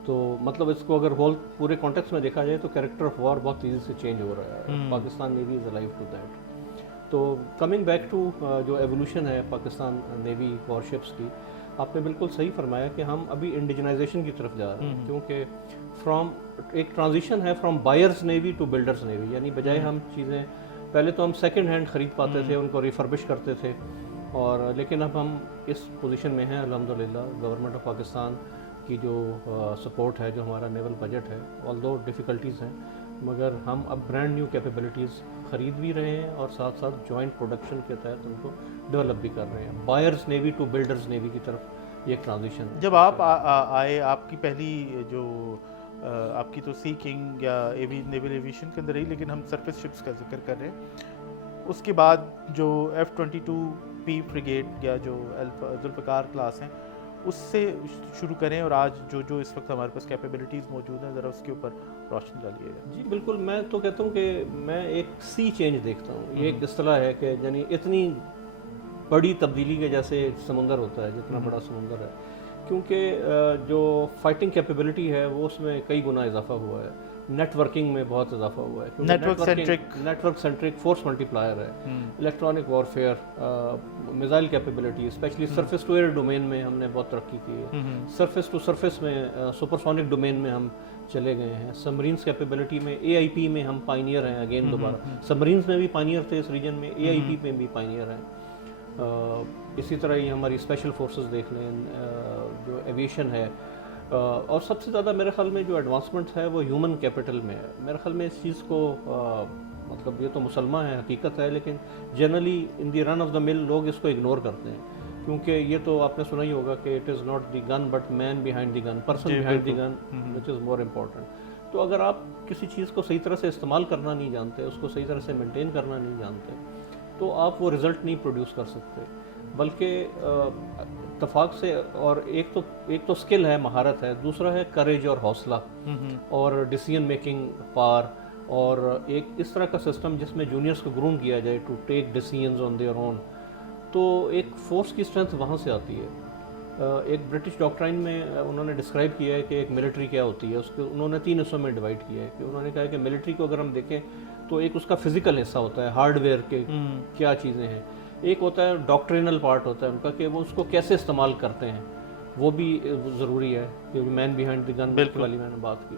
تو مطلب اس کو اگر پورے کانٹیکس میں دیکھا جائے تو کیریکٹر آف وار بہت تیزی سے چینج ہو رہا ہے. Pakistan Navy is alive to that. تو کمنگ بیک ٹو جو ایولیوشن ہے پاکستان نیوی وار شپس کی، آپ نے بالکل صحیح فرمایا کہ ہم ابھی انڈیجنائزیشن کی طرف جا رہے ہیں، کیونکہ ایک ٹرانزیشن ہے from buyers navy to builders navy. یعنی بجائے ہم چیزیں پہلے تو ہم سیکنڈ ہینڈ خرید پاتے تھے، ان کو ریفربش کرتے تھے، اور لیکن اب ہم اس پوزیشن میں ہیں الحمدللہ. گورنمنٹ آف پاکستان کی جو سپورٹ ہے، جو ہمارا نیول بجٹ ہے، آلدو ڈیفیکلٹیز ہیں، مگر ہم اب برانڈ نیو کیپیبلٹیز خرید بھی رہے ہیں اور ساتھ ساتھ جوائنٹ پروڈکشن کے تحت ان کو ڈیولپ بھی کر رہے ہیں. Buyers navy to builders navy کی طرف یہ ایک ٹرانزیشن ہے. جب آپ آئے، آپ کی پہلی جو آپ کی تو سی کنگ یا نیول ایویشن کے اندر رہی، لیکن ہم سرفیس شپس کا ذکر کر رہے ہیں. اس کے بعد جو F-22P فریگیٹ یا جو ذوالفقار کلاس ہیں، اس سے شروع کریں، اور آج جو اس وقت ہمارے پاس کیپیبلٹیز موجود ہیں ذرا اس کے اوپر روشنی ڈالیے گا. جی بالکل، میں تو کہتا ہوں کہ میں ایک سی چینج دیکھتا ہوں. یہ ایک اصطلاح ہے کہ یعنی اتنی بڑی تبدیلی کے جیسے سمندر ہوتا ہے، جتنا بڑا سمندر ہے، کیونکہ جو فائٹنگ کیپیبلٹی ہے وہ اس میں کئی گنا اضافہ ہوا ہے. نیٹ ورکنگ میں بہت اضافہ ہوا ہے، network centric force multiplier ہے. Electronic warfare, missile capability, especially surface to air domain میں ہم نے بہت ترقی کی ہے. سرفیس ٹو سرفیس میں سپرسونک ڈومین میں ہم چلے گئے ہیں. سبمرینس کیپیبلٹی میں AIP میں ہم پائنیئر ہیں. اگین دوبارہ سبمرینس میں بھی پائنیئر تھے اس ریجن میں، AIP میں بھی پائنیئر ہیں. اسی طرح ہی ہماری اسپیشل فورسز دیکھ لیں، جو ایویشن ہے. اور سب سے زیادہ میرے خیال میں جو ایڈوانسمنٹ ہے وہ ہیومن کیپٹل میں ہے. میرے خیال میں اس چیز کو مطلب یہ تو مسلمہ ہے، حقیقت ہے، لیکن generally in the run of the مل لوگ اس کو اگنور کرتے ہیں. کیونکہ یہ تو آپ نے سنا ہی ہوگا کہ it is not the gun but man behind the gun, person behind the gun which is more important. تو اگر آپ کسی چیز کو صحیح طرح سے استعمال کرنا نہیں جانتے، اس کو صحیح طرح سے مینٹین کرنا نہیں جانتے، تو آپ وہ رزلٹ نہیں پروڈیوس کر سکتے. بلکہ اتفاق سے، اور ایک تو سکل ہے، مہارت ہے، دوسرا ہے کریج اور حوصلہ اور ڈیسیژن میکنگ پاور، اور ایک اس طرح کا سسٹم جس میں جونیئرس کو گروم کیا جائے to take decisions on their own. تو ایک فورس کی اسٹرینتھ وہاں سے آتی ہے. ایک برٹش ڈاکٹرائن میں انہوں نے ڈسکرائب کیا ہے کہ ایک ملٹری کیا ہوتی ہے. اس کو انہوں نے 3 حصوں میں ڈیوائڈ کیا ہے. کہ انہوں نے کہا کہ ملٹری کو اگر ہم دیکھیں تو ایک اس کا فزیکل حصہ ہوتا ہے، ہارڈ ویئر کے کیا چیزیں ہیں. ایک ہوتا ہے ڈاکٹرینل پارٹ ہوتا ہے ان کا، کہ وہ اس کو کیسے استعمال کرتے ہیں، وہ بھی ضروری ہے، کیونکہ مین بیہائنڈ دی گن والی میں نے بات کی.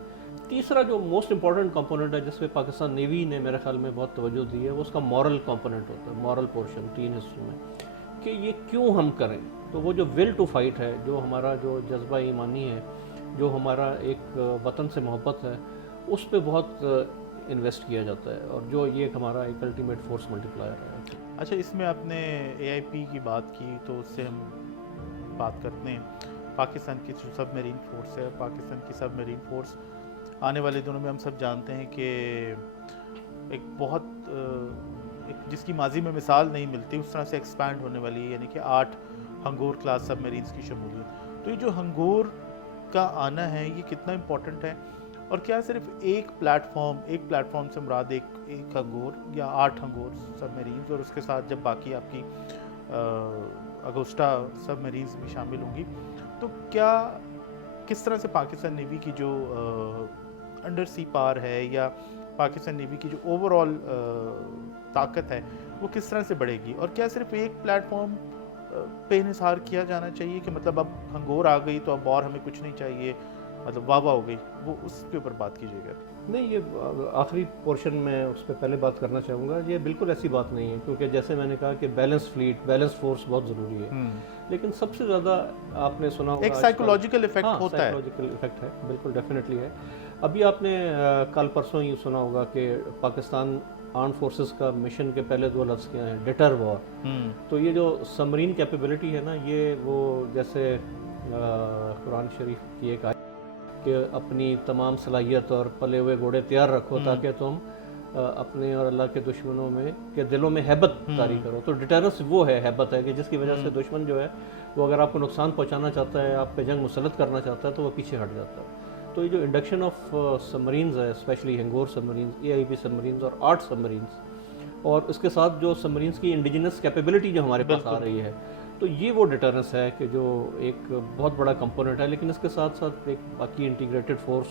تیسرا جو موسٹ امپورٹنٹ کمپوننٹ ہے جس پہ پاکستان نیوی نے میرے خیال میں بہت توجہ دی ہے، وہ اس کا مورل کمپوننٹ ہوتا ہے. مورل پورشن 3 حصوں میں، کہ یہ کیوں ہم کریں. تو وہ جو ول ٹو فائٹ ہے، جو ہمارا جو جذبہ ایمانی ہے، جو ہمارا ایک وطن سے محبت ہے، اس پہ بہت انویسٹ کیا جاتا ہے، اور جو یہ ہمارا ایک الٹیمیٹ فورس ملٹی پلائر ہے. اچھا، اس میں آپ نے AIP کی بات کی تو اس سے ہم بات کرتے ہیں پاکستان کی جو سب میرین فورس ہے. پاکستان کی سب میرین فورس آنے والے دنوں میں ہم سب جانتے ہیں کہ ایک بہت جس کی ماضی میں مثال نہیں ملتی اس طرح سے ایکسپینڈ ہونے والی ہے، یعنی کہ 8 ہنگور کلاس سب میرینز کی شمولیت. تو یہ جو ہنگور کا آنا ہے یہ کتنا امپورٹنٹ ہے، اور کیا صرف ایک پلیٹ فارم سے مراد ایک ہنگور یا 8 ہنگور سب میرینز، اور اس کے ساتھ جب باقی آپ کی اگوسٹا سب میرینز بھی شامل ہوں گی، تو کیا کس طرح سے پاکستان نیوی کی جو انڈر سی پار ہے یا پاکستان نیوی کی جو اوور آل طاقت ہے وہ کس طرح سے بڑھے گی، اور کیا صرف ایک پلیٹ فارم پہ انحصار کیا جانا چاہیے کہ مطلب اب ہنگور آ گئی تو اب اور ہمیں کچھ نہیں چاہیے، مطلب واہ ہو گئی، وہ اس کے اوپر بات کیجیے گا؟ نہیں، یہ آخری پورشن میں اس پہ پہلے بات کرنا چاہوں گا. یہ بالکل ایسی بات نہیں ہے، کیونکہ جیسے میں نے کہا کہ بیلنس فلیٹ، بیلنس فورس بہت ضروری ہے. لیکن سب سے زیادہ آپ نے سنا ہوگا ایک سائیکولوجیکل ایفیکٹ ہوتا ہے. سائیکولوجیکل ایفیکٹ ہے، بالکل ڈیفینیٹلی ہے. ابھی آپ نے کل پرسوں یہ سنا ہوگا کہ پاکستان آرم فورسز کا مشن کے پہلے 2 لفظ کیا ہیں، ڈیٹر وار. تو یہ جو سبمرین کیپیبلٹی ہے نا، یہ وہ جیسے قرآن شریف کی ایک آیت کہ اپنی تمام صلاحیت اور پلے ہوئے گھوڑے تیار رکھو تاکہ تم اپنے اور اللہ کے دشمنوں میں کے دلوں میں ہیبت طاری کرو. تو ڈیٹرنس وہ ہے، ہیبت ہے کہ جس کی وجہ سے دشمن جو ہے وہ اگر آپ کو نقصان پہنچانا چاہتا ہے، آپ پہ جنگ مسلط کرنا چاہتا ہے، تو وہ پیچھے ہٹ جاتا ہے. تو یہ جو انڈکشن آف سبمرینز ہے، اسپیشلی ہنگور سبمرینز، AIP سبمرینز اور 8 سبمرینز، اور اس کے ساتھ جو سبمرینز کی انڈیجنس کیپیبلٹی جو ہمارے پاس آ رہی ہے، تو یہ وہ ڈیٹرنس ہے کہ جو ایک بہت بڑا کمپوننٹ ہے. لیکن اس کے ساتھ ساتھ ایک باقی انٹیگریٹڈ فورس،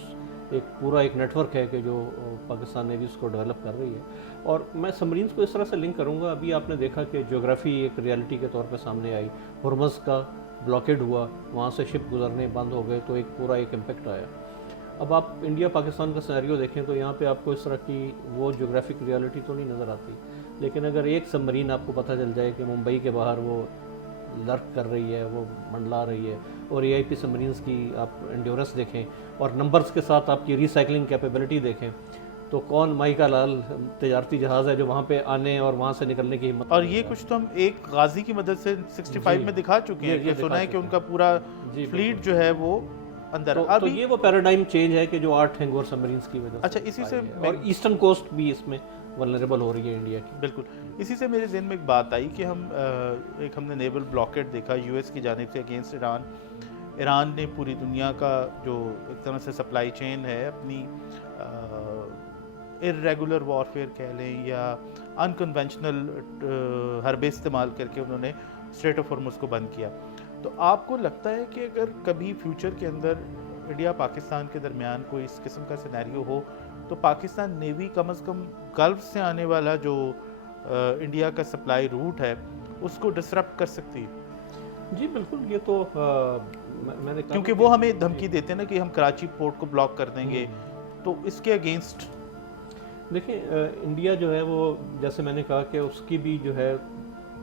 ایک نیٹ ورک ہے کہ جو پاکستان نیوی اس کو ڈیولپ کر رہی ہے. اور میں سبمرینز کو اس طرح سے لنک کروں گا. ابھی آپ نے دیکھا کہ جغرافی ایک ریالٹی کے طور پہ سامنے آئی، ہرمز کا بلاکیڈ ہوا، وہاں سے شپ گزرنے بند ہو گئے، تو ایک پورا امپیکٹ آیا. اب آپ انڈیا پاکستان کا سینیریو دیکھیں تو یہاں پہ آپ کو اس طرح کی وہ جغرافک ریالٹی تو نہیں نظر آتی. لیکن اگر ایک سبمرین آپ کو پتہ چل جائے کہ ممبئی کے باہر وہ لرک کر رہی ہے، وہ منڈلا رہی ہے، اور AIP سبمرینز کی آپ انڈیورنس دیکھیں اور نمبرز کے ساتھ آپ کی ریسائکلنگ کیپیبلٹی دیکھیں، تو کون مائی کا لال تجارتی جہاز ہے جو وہاں پہ آنے اور وہاں سے نکلنے کی ہمت. اور یہ کچھ تو ہم ایک غازی کی مدد سے 65 میں دکھا چکے ہیں، یہ سنا ہے کہ ان کا پورا فلیٹ جو ہے وہ اندر. تو یہ وہ پیراڈائم چینج ہے کہ جو 8 ہنگور سبمرینز کی وجہ سے. اچھا، اسی سے اور ایسٹرن کوسٹ بھی اس میں ولنریبل ہو رہی ہے انڈیا کی. بالکل، اسی سے میرے ذہن میں ایک بات آئی کہ ہم نے نیول بلاکیڈ دیکھا US کی جانب سے اگینسٹ ایران نے پوری دنیا کا جو ایک طرح سے سپلائی چین ہے اپنی irregular وارفیئر کہہ لیں یا انکنونشنل حربے استعمال کر کے انہوں نے اسٹریٹ آف ہرمز کو بند کیا. تو آپ کو لگتا ہے کہ اگر کبھی فیوچر کے اندر انڈیا پاکستان کے درمیان کوئی اس قسم کا سینیریو ہو تو پاکستان نیوی کم از کم گلف سے آنے والا جو انڈیا کا سپلائی روٹ ہے اس کو ڈسرپٹ کر سکتی ہے؟ جی بالکل. یہ تو میں نے کیونکہ وہ ہمیں دھمکی دیتے ہیں نا کہ ہم کراچی پورٹ کو بلاک کر دیں گے، تو اس کے اگینسٹ دیکھیں انڈیا جو ہے وہ جیسے میں نے کہا کہ اس کی بھی جو ہے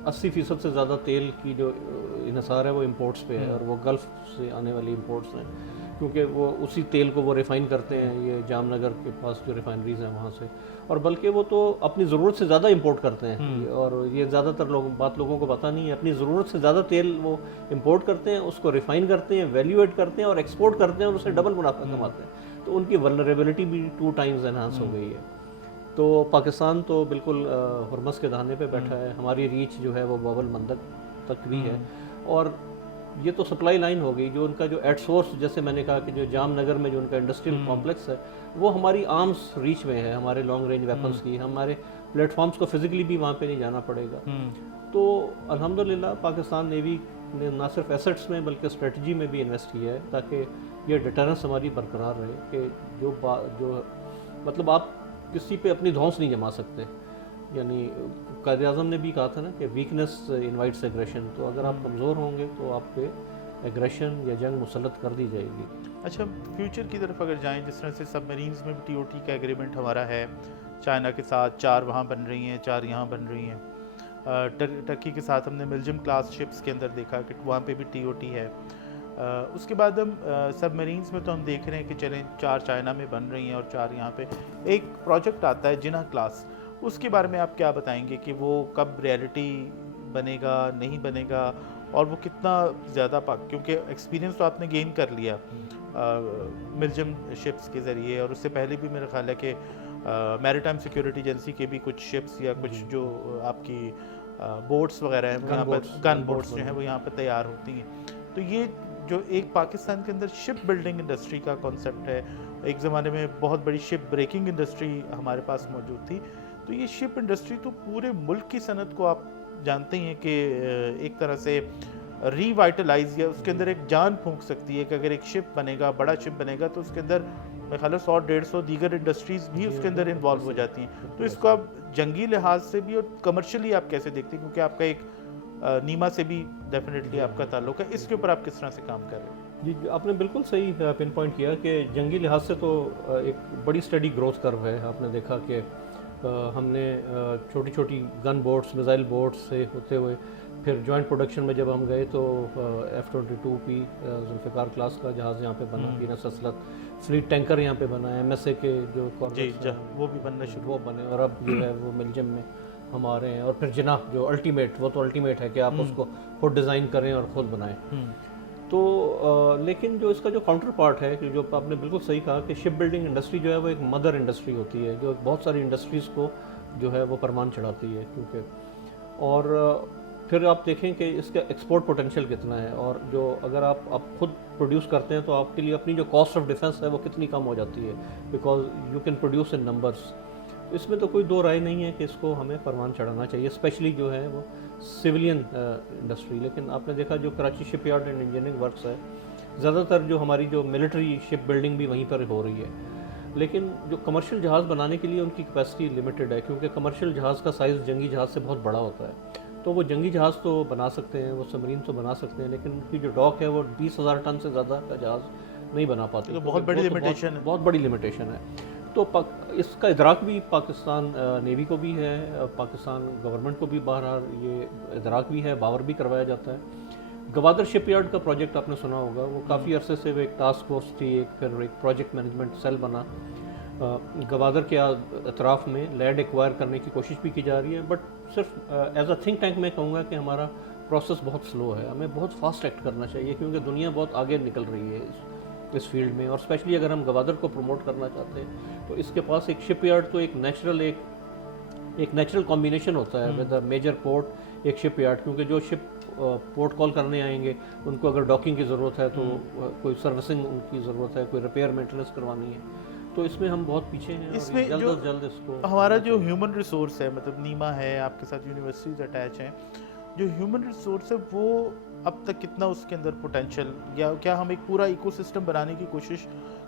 80% سے زیادہ تیل کی جو انحصار ہے وہ امپورٹس پہ ہے، اور وہ گلف سے آنے والی امپورٹس ہیں، کیونکہ وہ اسی تیل کو وہ ریفائن کرتے ہیں، یہ جام نگر کے پاس جو ریفائنریز ہیں وہاں سے، اور بلکہ وہ تو اپنی ضرورت سے زیادہ امپورٹ کرتے ہیں. اور یہ زیادہ تر لوگوں کو پتہ نہیں ہے، اپنی ضرورت سے زیادہ تیل وہ امپورٹ کرتے ہیں، اس کو ریفائن کرتے ہیں، ویلیو ایڈ کرتے ہیں اور ایکسپورٹ کرتے ہیں، اور اسے ڈبل منافع کماتے ہیں. تو ان کی ولنریبلٹی بھی 2 ٹائمز انہانس ہو گئی ہے. تو پاکستان تو بالکل ہرمز کے دہانے پہ بیٹھا ہے. ہماری ریچ جو ہے وہ باب المندب تک بھی ہے، اور یہ تو سپلائی لائن ہو گئی. جو ان کا جو ایٹ سورس، جیسے میں نے کہا کہ جو جام نگر میں جو ان کا انڈسٹریل کمپلیکس ہے وہ ہماری آرمز ریچ میں ہے، ہمارے لانگ رینج ویپنس کی. ہمارے پلیٹ فارمز کو فزیکلی بھی وہاں پہ نہیں جانا پڑے گا. تو الحمدللہ پاکستان نیوی نے نہ صرف ایسٹس میں بلکہ اسٹریٹجی میں بھی انویسٹ کیا ہے تاکہ یہ ڈیٹرنس ہماری برقرار رہے کہ جو مطلب آپ کسی پہ اپنی دھونس نہیں جما سکتے. یعنی قائد اعظم نے بھی کہا تھا نا کہ ویکنیس انوائٹس ایگریشن. تو اگر آپ کمزور ہوں گے تو آپ پہ ایگریشن یا جنگ مسلط کر دی جائے گی. اچھا، فیوچر کی طرف اگر جائیں، جس طرح سے سب میرینز میں بھی TOT کا ایگریمنٹ ہمارا ہے چائنا کے ساتھ، 4 وہاں بن رہی ہیں، 4 یہاں بن رہی ہیں. ٹرکی کے ساتھ ہم نے ملجم کلاس شپس کے اندر دیکھا کہ وہاں پہ بھی TOT ہے. اس کے بعد ہم سب میرینز میں تو ہم دیکھ رہے ہیں کہ چلیں 4 چائنا میں بن رہی ہیں اور 4 یہاں پہ. ایک پروجیکٹ آتا ہے جناح کلاس، اس کے بارے میں آپ کیا بتائیں گے کہ وہ کب ریئلٹی بنے گا، نہیں بنے گا، اور وہ کتنا زیادہ کیونکہ ایکسپیرینس تو آپ نے گین کر لیا ملجم شپس کے ذریعے، اور اس سے پہلے بھی میرا خیال ہے کہ میریٹائم سیکیورٹی ایجنسی کے بھی کچھ شپس یا کچھ جو آپ کی بوٹس وغیرہ ہیں، گن بوٹس جو ہیں وہ یہاں پہ تیار ہوتی ہیں. تو یہ جو ایک پاکستان کے اندر شپ بلڈنگ انڈسٹری کا کانسیپٹ ہے، ایک زمانے میں بہت بڑی شپ بریکنگ انڈسٹری ہمارے پاس موجود تھی، تو یہ شپ انڈسٹری تو پورے ملک کی صنعت کو آپ جانتے ہیں کہ ایک طرح سے ری وائٹلائز یا اس کے اندر ایک جان پھونک سکتی ہے کہ اگر ایک شپ بنے گا، بڑا شپ بنے گا تو اس کے اندر میرے خیال ہے 100-150 دیگر انڈسٹریز بھی اس کے اندر انوالو ہو جاتی ہیں. تو اس کو آپ جنگی لحاظ سے بھی اور کمرشلی آپ کیسے دیکھتے ہیں، کیونکہ آپ کا ایک نیما سے بھی ڈیفینیٹلی آپ کا تعلق ہے، اس کے اوپر آپ کس طرح سے کام کر رہے ہیں؟ جی آپ نے بالکل صحیح پن پوائنٹ کیا کہ جنگی لحاظ سے تو ایک بڑی اسٹڈی گروتھ کرو ہے. آپ نے دیکھا کہ ہم نے چھوٹی چھوٹی گن بورڈس، میزائل بورڈس سے ہوتے ہوئے پھر جوائنٹ پروڈکشن میں جب ہم گئے تو F-22P ذوالفقار کلاس کا جہاز یہاں پہ بنا، پینس اسلط فلیٹ ٹینکر یہاں پہ بنا، MSA کے جو وہ بھی بننا شروع وہ بنے، اور اب جو ہے وہ ملجم میں ہم آ رہے ہیں. اور پھر جناح جو الٹیمیٹ، وہ تو الٹیمیٹ ہے کہ آپ اس کو خود ڈیزائن کریں اور خود بنائیں. تو لیکن جو اس کا جو کاؤنٹر پارٹ ہے کہ جو آپ نے بالکل صحیح کہا کہ شپ بلڈنگ انڈسٹری جو ہے وہ ایک مدر انڈسٹری ہوتی ہے جو بہت ساری انڈسٹریز کو جو ہے وہ پرمان چڑھاتی ہے. کیونکہ اور پھر آپ دیکھیں کہ اس کا ایکسپورٹ پوٹینشیل کتنا ہے، اور جو اگر آپ خود پروڈیوس کرتے ہیں تو آپ کے لیے اپنی جو کاسٹ آف ڈیفینس ہے وہ کتنی کم ہو جاتی ہے، because you can produce in numbers. اس میں تو کوئی دو رائے نہیں ہے کہ اس کو ہمیں پرمان چڑھانا چاہیے، اسپیشلی جو ہے وہ سویلین انڈسٹری. لیکن آپ نے دیکھا جو کراچی شپ یارڈ اینڈ انجینئرنگ ورکس ہے، زیادہ تر جو ہماری جو ملٹری شپ بلڈنگ بھی وہیں پر ہو رہی ہے. لیکن جو کمرشل جہاز بنانے کے لیے ان کی کیپیسٹی لمیٹڈ ہے، کیونکہ کمرشل جہاز کا سائز جنگی جہاز سے بہت بڑا ہوتا ہے. تو وہ جنگی جہاز تو بنا سکتے ہیں، وہ سبمرین تو بنا سکتے ہیں، لیکن ان کی جو ڈاک ہے وہ 20,000 ٹن سے زیادہ کا جہاز نہیں بنا پاتے. بہت بڑی لمیٹیشن ہے، بہت بڑی لمیٹیشن ہے. تو اس کا ادراک بھی پاکستان نیوی کو بھی ہے، پاکستان گورنمنٹ کو بھی بہرحال یہ ادراک بھی ہے، باور بھی کروایا جاتا ہے. گوادر شپ یارڈ کا پروجیکٹ آپ نے سنا ہوگا، وہ کافی عرصے سے وہ ایک ٹاسک فورس تھی، پھر ایک پروجیکٹ مینجمنٹ سیل بنا. گوادر کے اطراف میں لینڈ ایکوائر کرنے کی کوشش بھی کی جا رہی ہے، بٹ صرف ایز اے تھنک ٹینک میں کہوں گا کہ ہمارا پروسیس بہت سلو ہے. ہمیں بہت فاسٹ ایکٹ کرنا چاہیے کیونکہ دنیا بہت آگے نکل رہی ہے اس فیلڈ میں، اور اسپیشلی اگر ہم گوادر کو پروموٹ کرنا چاہتے ہیں تو اس کے پاس ایک شپ یارڈ تو ایک نیچرل کمبینیشن ہوتا ہے ود اے میجر پورٹ، ایک شپ یارڈ. کیونکہ جو شپ پورٹ کال کرنے آئیں گے ان کو اگر ڈاکنگ کی ضرورت ہے تو کوئی سروسنگ ان کی ضرورت ہے، کوئی ریپیئر مینٹیننس کروانی ہے، تو اس میں ہم بہت پیچھے ہیں. اس میں جلد از جلد اس کو ہمارا جو ہیومن ریسورس ہے، مطلب نیما ہے، آپ کے ساتھ یونیورسٹیز اٹیچ ہیں، جو ہیومن ریسورس ہے وہ اب تک کتنا اس کے اندر پوٹینشیل، یا کیا ہم ایک پورا ایکو سسٹم بنانے کی کوشش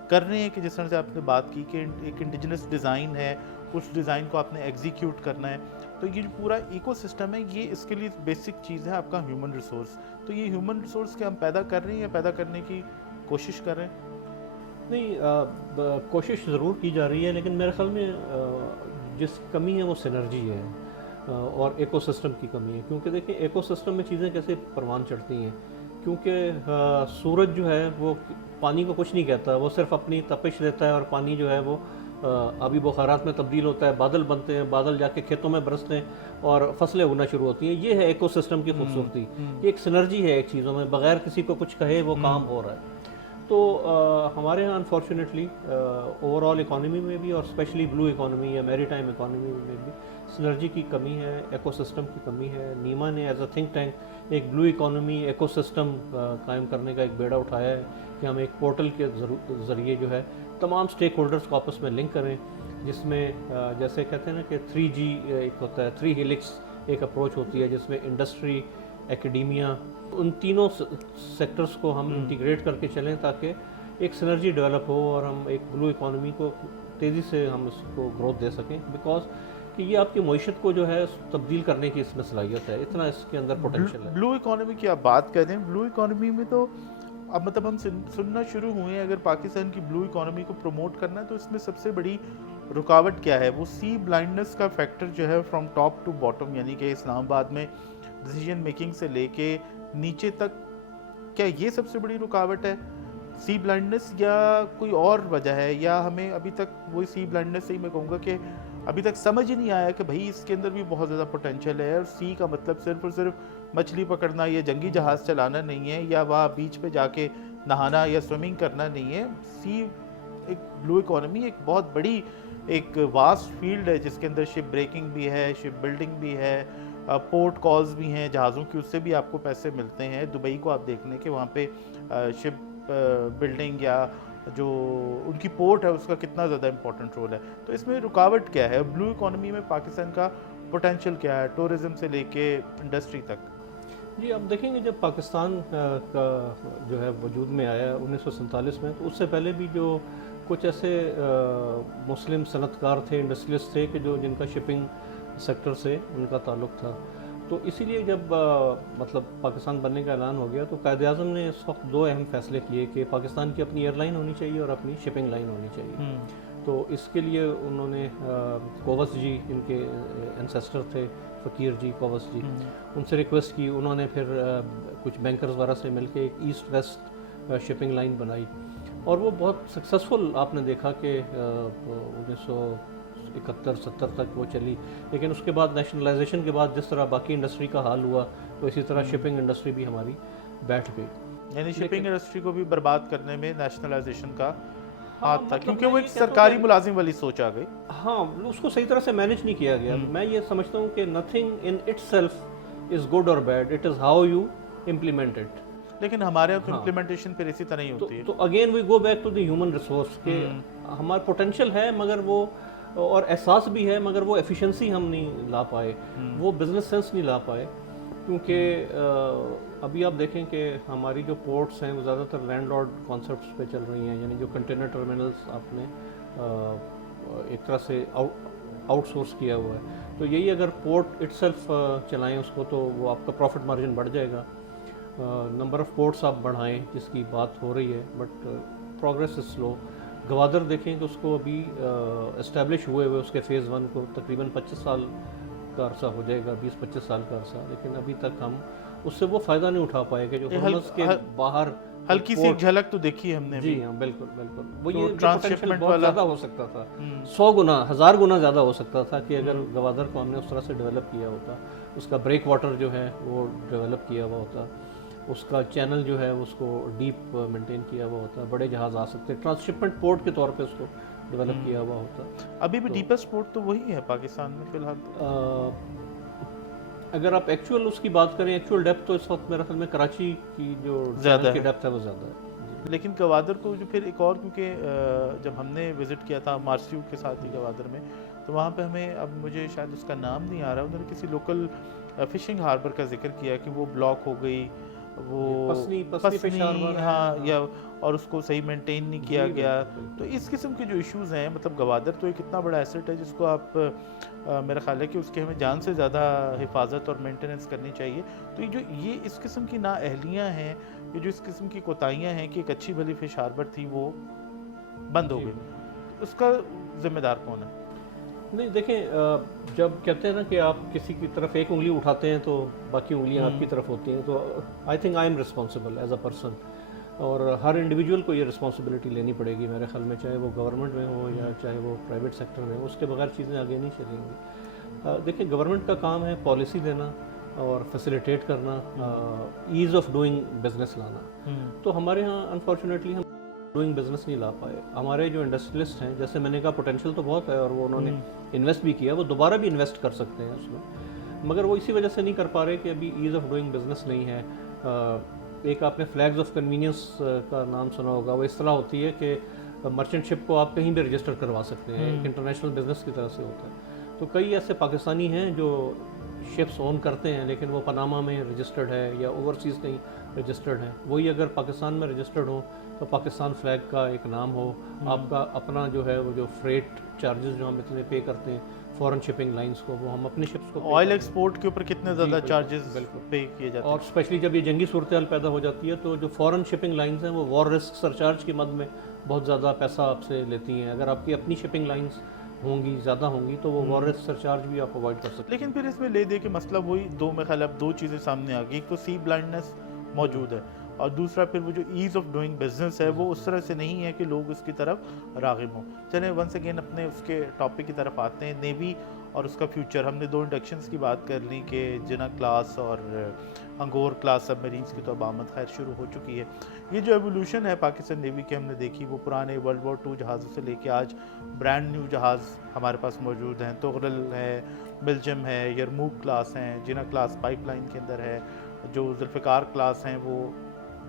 کر رہے ہیں کہ جس طرح سے آپ نے بات کی کہ ایک انڈیجنس ڈیزائن ہے، اس ڈیزائن کو آپ نے ایگزیکیوٹ کرنا ہے، تو یہ جو پورا ایکو سسٹم ہے یہ اس کے لیے بیسک چیز ہے آپ کا ہیومن ریسورس. تو یہ ہیومن ریسورس کیا ہم پیدا کر رہے ہیں یا پیدا کرنے کی کوشش کر رہے ہیں؟ نہیں، کوشش ضرور کی جا رہی ہے، لیکن میرے خیال میں جس کمی ہے وہ سینرجی ہے اور ایکو سسٹم کی کمی ہے. کیونکہ دیکھیں ایکو سسٹم میں چیزیں کیسے پروان چڑھتی ہیں، کیونکہ سورج جو ہے وہ پانی کو کچھ نہیں کہتا، وہ صرف اپنی تپش دیتا ہے، اور پانی جو ہے وہ آبی بخارات میں تبدیل ہوتا ہے، بادل بنتے ہیں، بادل جا کے کھیتوں میں برستے ہیں اور فصلیں اگنا شروع ہوتی ہیں. یہ ہے ایکو سسٹم کی خوبصورتی، یہ ایک سینرجی ہے ایک چیزوں میں، بغیر کسی کو کچھ کہے وہ کام ہو رہا ہے. تو ہمارے یہاں انفارچونیٹلی اوور آل اکانومی میں بھی، اور اسپیشلی بلو اکانومی یا میری ٹائم اکانومی میں بھی سنرجی کی کمی ہے، ایکو سسٹم کی کمی ہے. نیما نے ایز اے تھنک ٹینک ایک بلو اکانومی ایکو سسٹم قائم کرنے کا ایک بیڑا اٹھایا ہے کہ ہم ایک پورٹل کے ذریعے جو ہے تمام اسٹیک ہولڈرز کو آپس میں لنک کریں، جس میں جیسے کہتے ہیں نا کہ 3G ایک ہوتا ہے، 3 ہیلکس ایک اپروچ ہوتی ہے، جس میں انڈسٹری، ایکیڈیمیا، ان تینوں سیکٹرز کو ہم انٹیگریٹ کر کے چلیں تاکہ ایک سنرجی ڈیولپ ہو اور ہم ایک بلو اکانومی کو تیزی سے ہم اس کو گروتھ دے سکیں. بیکاز کہ یہ آپ کی معیشت کو جو ہے تبدیل کرنے کی اس میں صلاحیت ہے، اتنا اس کے اندر پوٹینشیل ہے. بلو اکانومی کی آپ بات کر رہے ہیں، بلو اکانومی میں تو اب مطلب ہم سننا شروع ہوئے ہیں اگر پاکستان کی بلو اکانومی کو پروموٹ کرنا ہے تو اس میں سب سے بڑی رکاوٹ کیا ہے؟ وہ سی بلائنڈنس کا فیکٹر جو ہے فرام ٹاپ ٹو باٹم، یعنی کہ اسلام آباد میں ڈیسیجن میکنگ سے لے کے نیچے تک، کیا یہ سب سے بڑی رکاوٹ ہے سی بلائنڈنس، یا کوئی اور وجہ ہے؟ یا ہمیں ابھی تک وہی سی بلائنڈنس سے ہی میں کہوں گا کہ ابھی تک سمجھ ہی نہیں آیا کہ بھائی اس کے اندر بھی بہت زیادہ پوٹینشیل ہے، اور سی کا مطلب صرف اور صرف مچھلی پکڑنا یا جنگی جہاز چلانا نہیں ہے، یا وہاں بیچ پہ جا کے نہانا یا سوئمنگ کرنا نہیں ہے. سی ایک بلو اکانومی ایک بہت بڑی ایک واسٹ فیلڈ ہے جس کے اندر شپ بریکنگ بھی ہے، شپ بلڈنگ بھی ہے، پورٹ کالز بھی ہیں جہازوں کی، اس سے بھی آپ کو پیسے ملتے ہیں. دبئی کو آپ دیکھ لیں کہ وہاں پہ شپ بلڈنگ یا جو ان کی پورٹ ہے اس کا کتنا زیادہ امپورٹنٹ رول ہے. تو اس میں رکاوٹ کیا ہے؟ بلو اکانومی میں پاکستان کا پوٹینشیل کیا ہے ٹورزم سے لے کے انڈسٹری تک؟ جی آپ دیکھیں گے جب پاکستان کا جو ہے وجود میں آیا 1947 میں، تو اس سے پہلے بھی جو کچھ ایسے مسلم صنعت کار تھے، انڈسٹریلسٹ تھے کہ جن کا شپنگ سیکٹر سے ان کا تعلق تھا. تو اسی لیے جب مطلب پاکستان بننے کا اعلان ہو گیا تو قائد اعظم نے اس وقت 2 اہم فیصلے کیے کہ پاکستان کی اپنی ایئر لائن ہونی چاہیے اور اپنی شپنگ لائن ہونی چاہیے. تو اس کے لیے انہوں نے کووس جی، ان کے انسیسٹر تھے فقیر جی کووس جی، ان سے ریکویسٹ کی. انہوں نے پھر کچھ بینکرز وغیرہ سے مل کے ایک ایسٹ ویسٹ شپنگ لائن بنائی اور وہ بہت سکسیزفل آپ نے دیکھا کہ 1971-70 تک وہ چلی. لیکن اس کے بعد نیشنلائزیشن کے بعد جس طرح باقی انڈسٹری کا حال ہوا تو اسی طرح شپنگ انڈسٹری بھی ہماری بیٹھ گئی. یعنی شپنگ انڈسٹری کو بھی برباد کرنے میں نیشنلائزیشن کا ہاتھ تھا، کیونکہ وہ ایک سرکاری ملازم والی سوچ آ گئی. ہاں، اس کو صحیح طرح سے مینیج نہیں کیا گیا. میں یہ سمجھتا ہوں کہ nothing in itself is good اور bad, it is how you implement it. لیکن ہمارے یہاں تو امپلیمنٹیشن پھر اسی طرح ہی ہوتی ہے. تو again we go back to the human resource کہ ہمارا پوٹینشیل ہے مگر وہ، اور احساس بھی ہے مگر وہ ایفیشنسی ہم نہیں لا پائے، وہ بزنس سینس نہیں لا پائے. کیونکہ ابھی آپ دیکھیں کہ ہماری جو پورٹس ہیں وہ زیادہ تر لینڈ لارڈ کانسیپٹس پہ چل رہی ہیں. یعنی جو کنٹینر ٹرمینلز آپ نے ایک طرح سے آؤٹ سورس کیا ہوا ہے. تو یہی اگر پورٹ اٹ سیلف چلائیں اس کو تو وہ آپ کا پروفٹ مارجن بڑھ جائے گا. نمبر آف پورٹس آپ بڑھائیں جس کی بات ہو رہی ہے، بٹ پروگریس از سلو. گوادر دیکھیں کہ اس کو ابھی اسٹیبلش ہوئے اس کے فیز 1 کو تقریباً 25 سال کا عرصہ ہو جائے گا، 20-25 سال کا عرصہ. لیکن ابھی تک ہم اس سے وہ فائدہ نہیں اٹھا پائے کہ جو ہرمز کے باہر ہلکی سی ایک جھلک تو دیکھی ہم نے. جی ہاں، بالکل بالکل. وہ یہ ٹرانسشپمنٹ بہت زیادہ ہو سکتا تھا، 100 گنا 1000 گنا زیادہ ہو سکتا تھا کہ اگر گوادر کو ہم نے اس طرح سے ڈیولپ کیا ہوتا، اس کا بریک واٹر جو ہے وہ ڈیولپ کیا ہوا ہوتا، اس کا چینل جو ہے اس کو ڈیپ مینٹین کیا ہوا ہوتا، بڑے جہاز آ سکتے، ٹرانسشپمنٹ پورٹ کے طور پہ اس کو ڈیولپ کیا ہوا ہوتا. ابھی بھی ڈیپسٹ پورٹ تو وہی ہے پاکستان میں فی الحال. اگر آپ ایکچوئل اس کی بات کریں، ایکچوئل ڈیپتھ تو اس وقت میرے خیال میں کراچی کی جو زیادہ کی ڈیپتھ ہے وہ زیادہ ہے. لیکن گوادر کو جو پھر ایک اور، کیونکہ جب ہم نے وزٹ کیا تھا مارسیو کے ساتھ ہی گوادر میں، تو وہاں پہ ہمیں، اب مجھے شاید اس کا نام نہیں آ رہا، انہوں نے کسی لوکل فشنگ ہاربر کا ذکر کیا کہ وہ بلاک ہو گئی، وہ پسنی، ہاں، یا اور اس کو صحیح مینٹین نہیں کیا گیا. تو اس قسم کے جو ایشوز ہیں، مطلب گوادر تو ایک اتنا بڑا ایسٹ ہے جس کو آپ، میرا خیال ہے کہ اس کے ہمیں جان سے زیادہ حفاظت اور مینٹیننس کرنی چاہیے. تو یہ اس قسم کی نااہلیاں ہیں، یہ جو اس قسم کی کوتاہیاں ہیں کہ ایک اچھی بھلی فش ہاربر تھی وہ بند ہو گئی، اس کا ذمہ دار کون ہے؟ نہیں دیکھیں، جب کہتے ہیں نا کہ آپ کسی کی طرف ایک انگلی اٹھاتے ہیں تو باقی انگلیاں آپ کی طرف ہوتی ہیں، تو I think I am responsible as a person. اور ہر انڈیویجول کو یہ رسپانسبلٹی لینی پڑے گی میرے خیال میں، چاہے وہ گورنمنٹ میں ہو یا چاہے وہ پرائیویٹ سیکٹر میں ہو. اس کے بغیر چیزیں آگے نہیں چلیں گی. دیکھیں، گورنمنٹ کا کام ہے پالیسی دینا اور فیسیلیٹیٹ کرنا، ایز آف ڈوئنگ بزنس لانا. تو ہمارے ہاں انفارچونیٹلی ہم ڈوئنگ بزنس نہیں لا پائے. ہمارے جو انڈسٹریلسٹ ہیں، جیسے میں نے کہا پوٹینشیل تو بہت ہے اور وہ انہوں نے انویسٹ بھی کیا، وہ دوبارہ بھی انویسٹ کر سکتے ہیں اس میں، مگر وہ اسی وجہ سے نہیں کر پا رہے کہ ابھی ایز آف ڈوئنگ بزنس نہیں ہے. ایک آپ نے فلیگز آف کنوینئنس کا نام سنا ہوگا. وہ اس طرح ہوتی ہے کہ مرچنٹ شپ کو آپ کہیں بھی رجسٹر کروا سکتے ہیں، ایک انٹرنیشنل بزنس کی طرح سے ہوتا ہے. تو کئی ایسے پاکستانی ہیں جو شپس اون کرتے ہیں لیکن وہ پاناما میں رجسٹرڈ ہے یا اوورسیز کہیں رجسٹرڈ ہیں. وہی اگر پاکستان میں رجسٹرڈ ہوں تو پاکستان فلیگ کا ایک نام ہو، آپ کا اپنا جو ہے وہ جو فریٹ چارجز جو ہم اتنے پے کرتے ہیں فورن شپنگ لائنس کو، وہ ہم اپنی شپس کو، آئل ایکسپورٹ کے اوپر کتنے زیادہ چارجز پے کیے جاتے ہیں. اور اسپیشلی جب یہ جنگی صورتحال پیدا ہو جاتی ہے تو جو فورن شپنگ لائنس ہیں وہ وار رسک سرچارج کی مد میں بہت زیادہ پیسہ آپ سے لیتی ہیں. اگر آپ کی اپنی شپنگ لائنس ہوں گی، زیادہ ہوں گی، تو وہ وار رسک سرچارج بھی آپ اوائڈ کر سکتے ہیں. لیکن پھر اس میں لے دے کے مسئلہ وہی دو، میں خیال اب دو چیزیں سامنے آ گئی. ایک تو سی بلائنڈنس موجود ہے، اور دوسرا پھر وہ جو ایز آف ڈوئنگ بزنس ہے وہ اس طرح سے نہیں ہے کہ لوگ اس کی طرف راغب ہوں. چلیں ونس اگین اپنے اس کے ٹاپک کی طرف آتے ہیں, نیوی اور اس کا فیوچر. ہم نے 2 انڈکشنز کی بات کر لی کہ جنا کلاس اور انگور کلاس سب مرینز کی تو اب آمد خیر شروع ہو چکی ہے. یہ جو ایولیوشن ہے پاکستان نیوی کی ہم نے دیکھی, وہ پرانے ورلڈ وار 2 جہازوں سے لے کے آج برانڈ نیو جہاز ہمارے پاس موجود ہیں. تغرل ہے, بلجم ہے, یرموک کلاس ہیں, جنا کلاس پائپ لائن کے اندر ہے, جو ذوالفقار کلاس ہیں وہ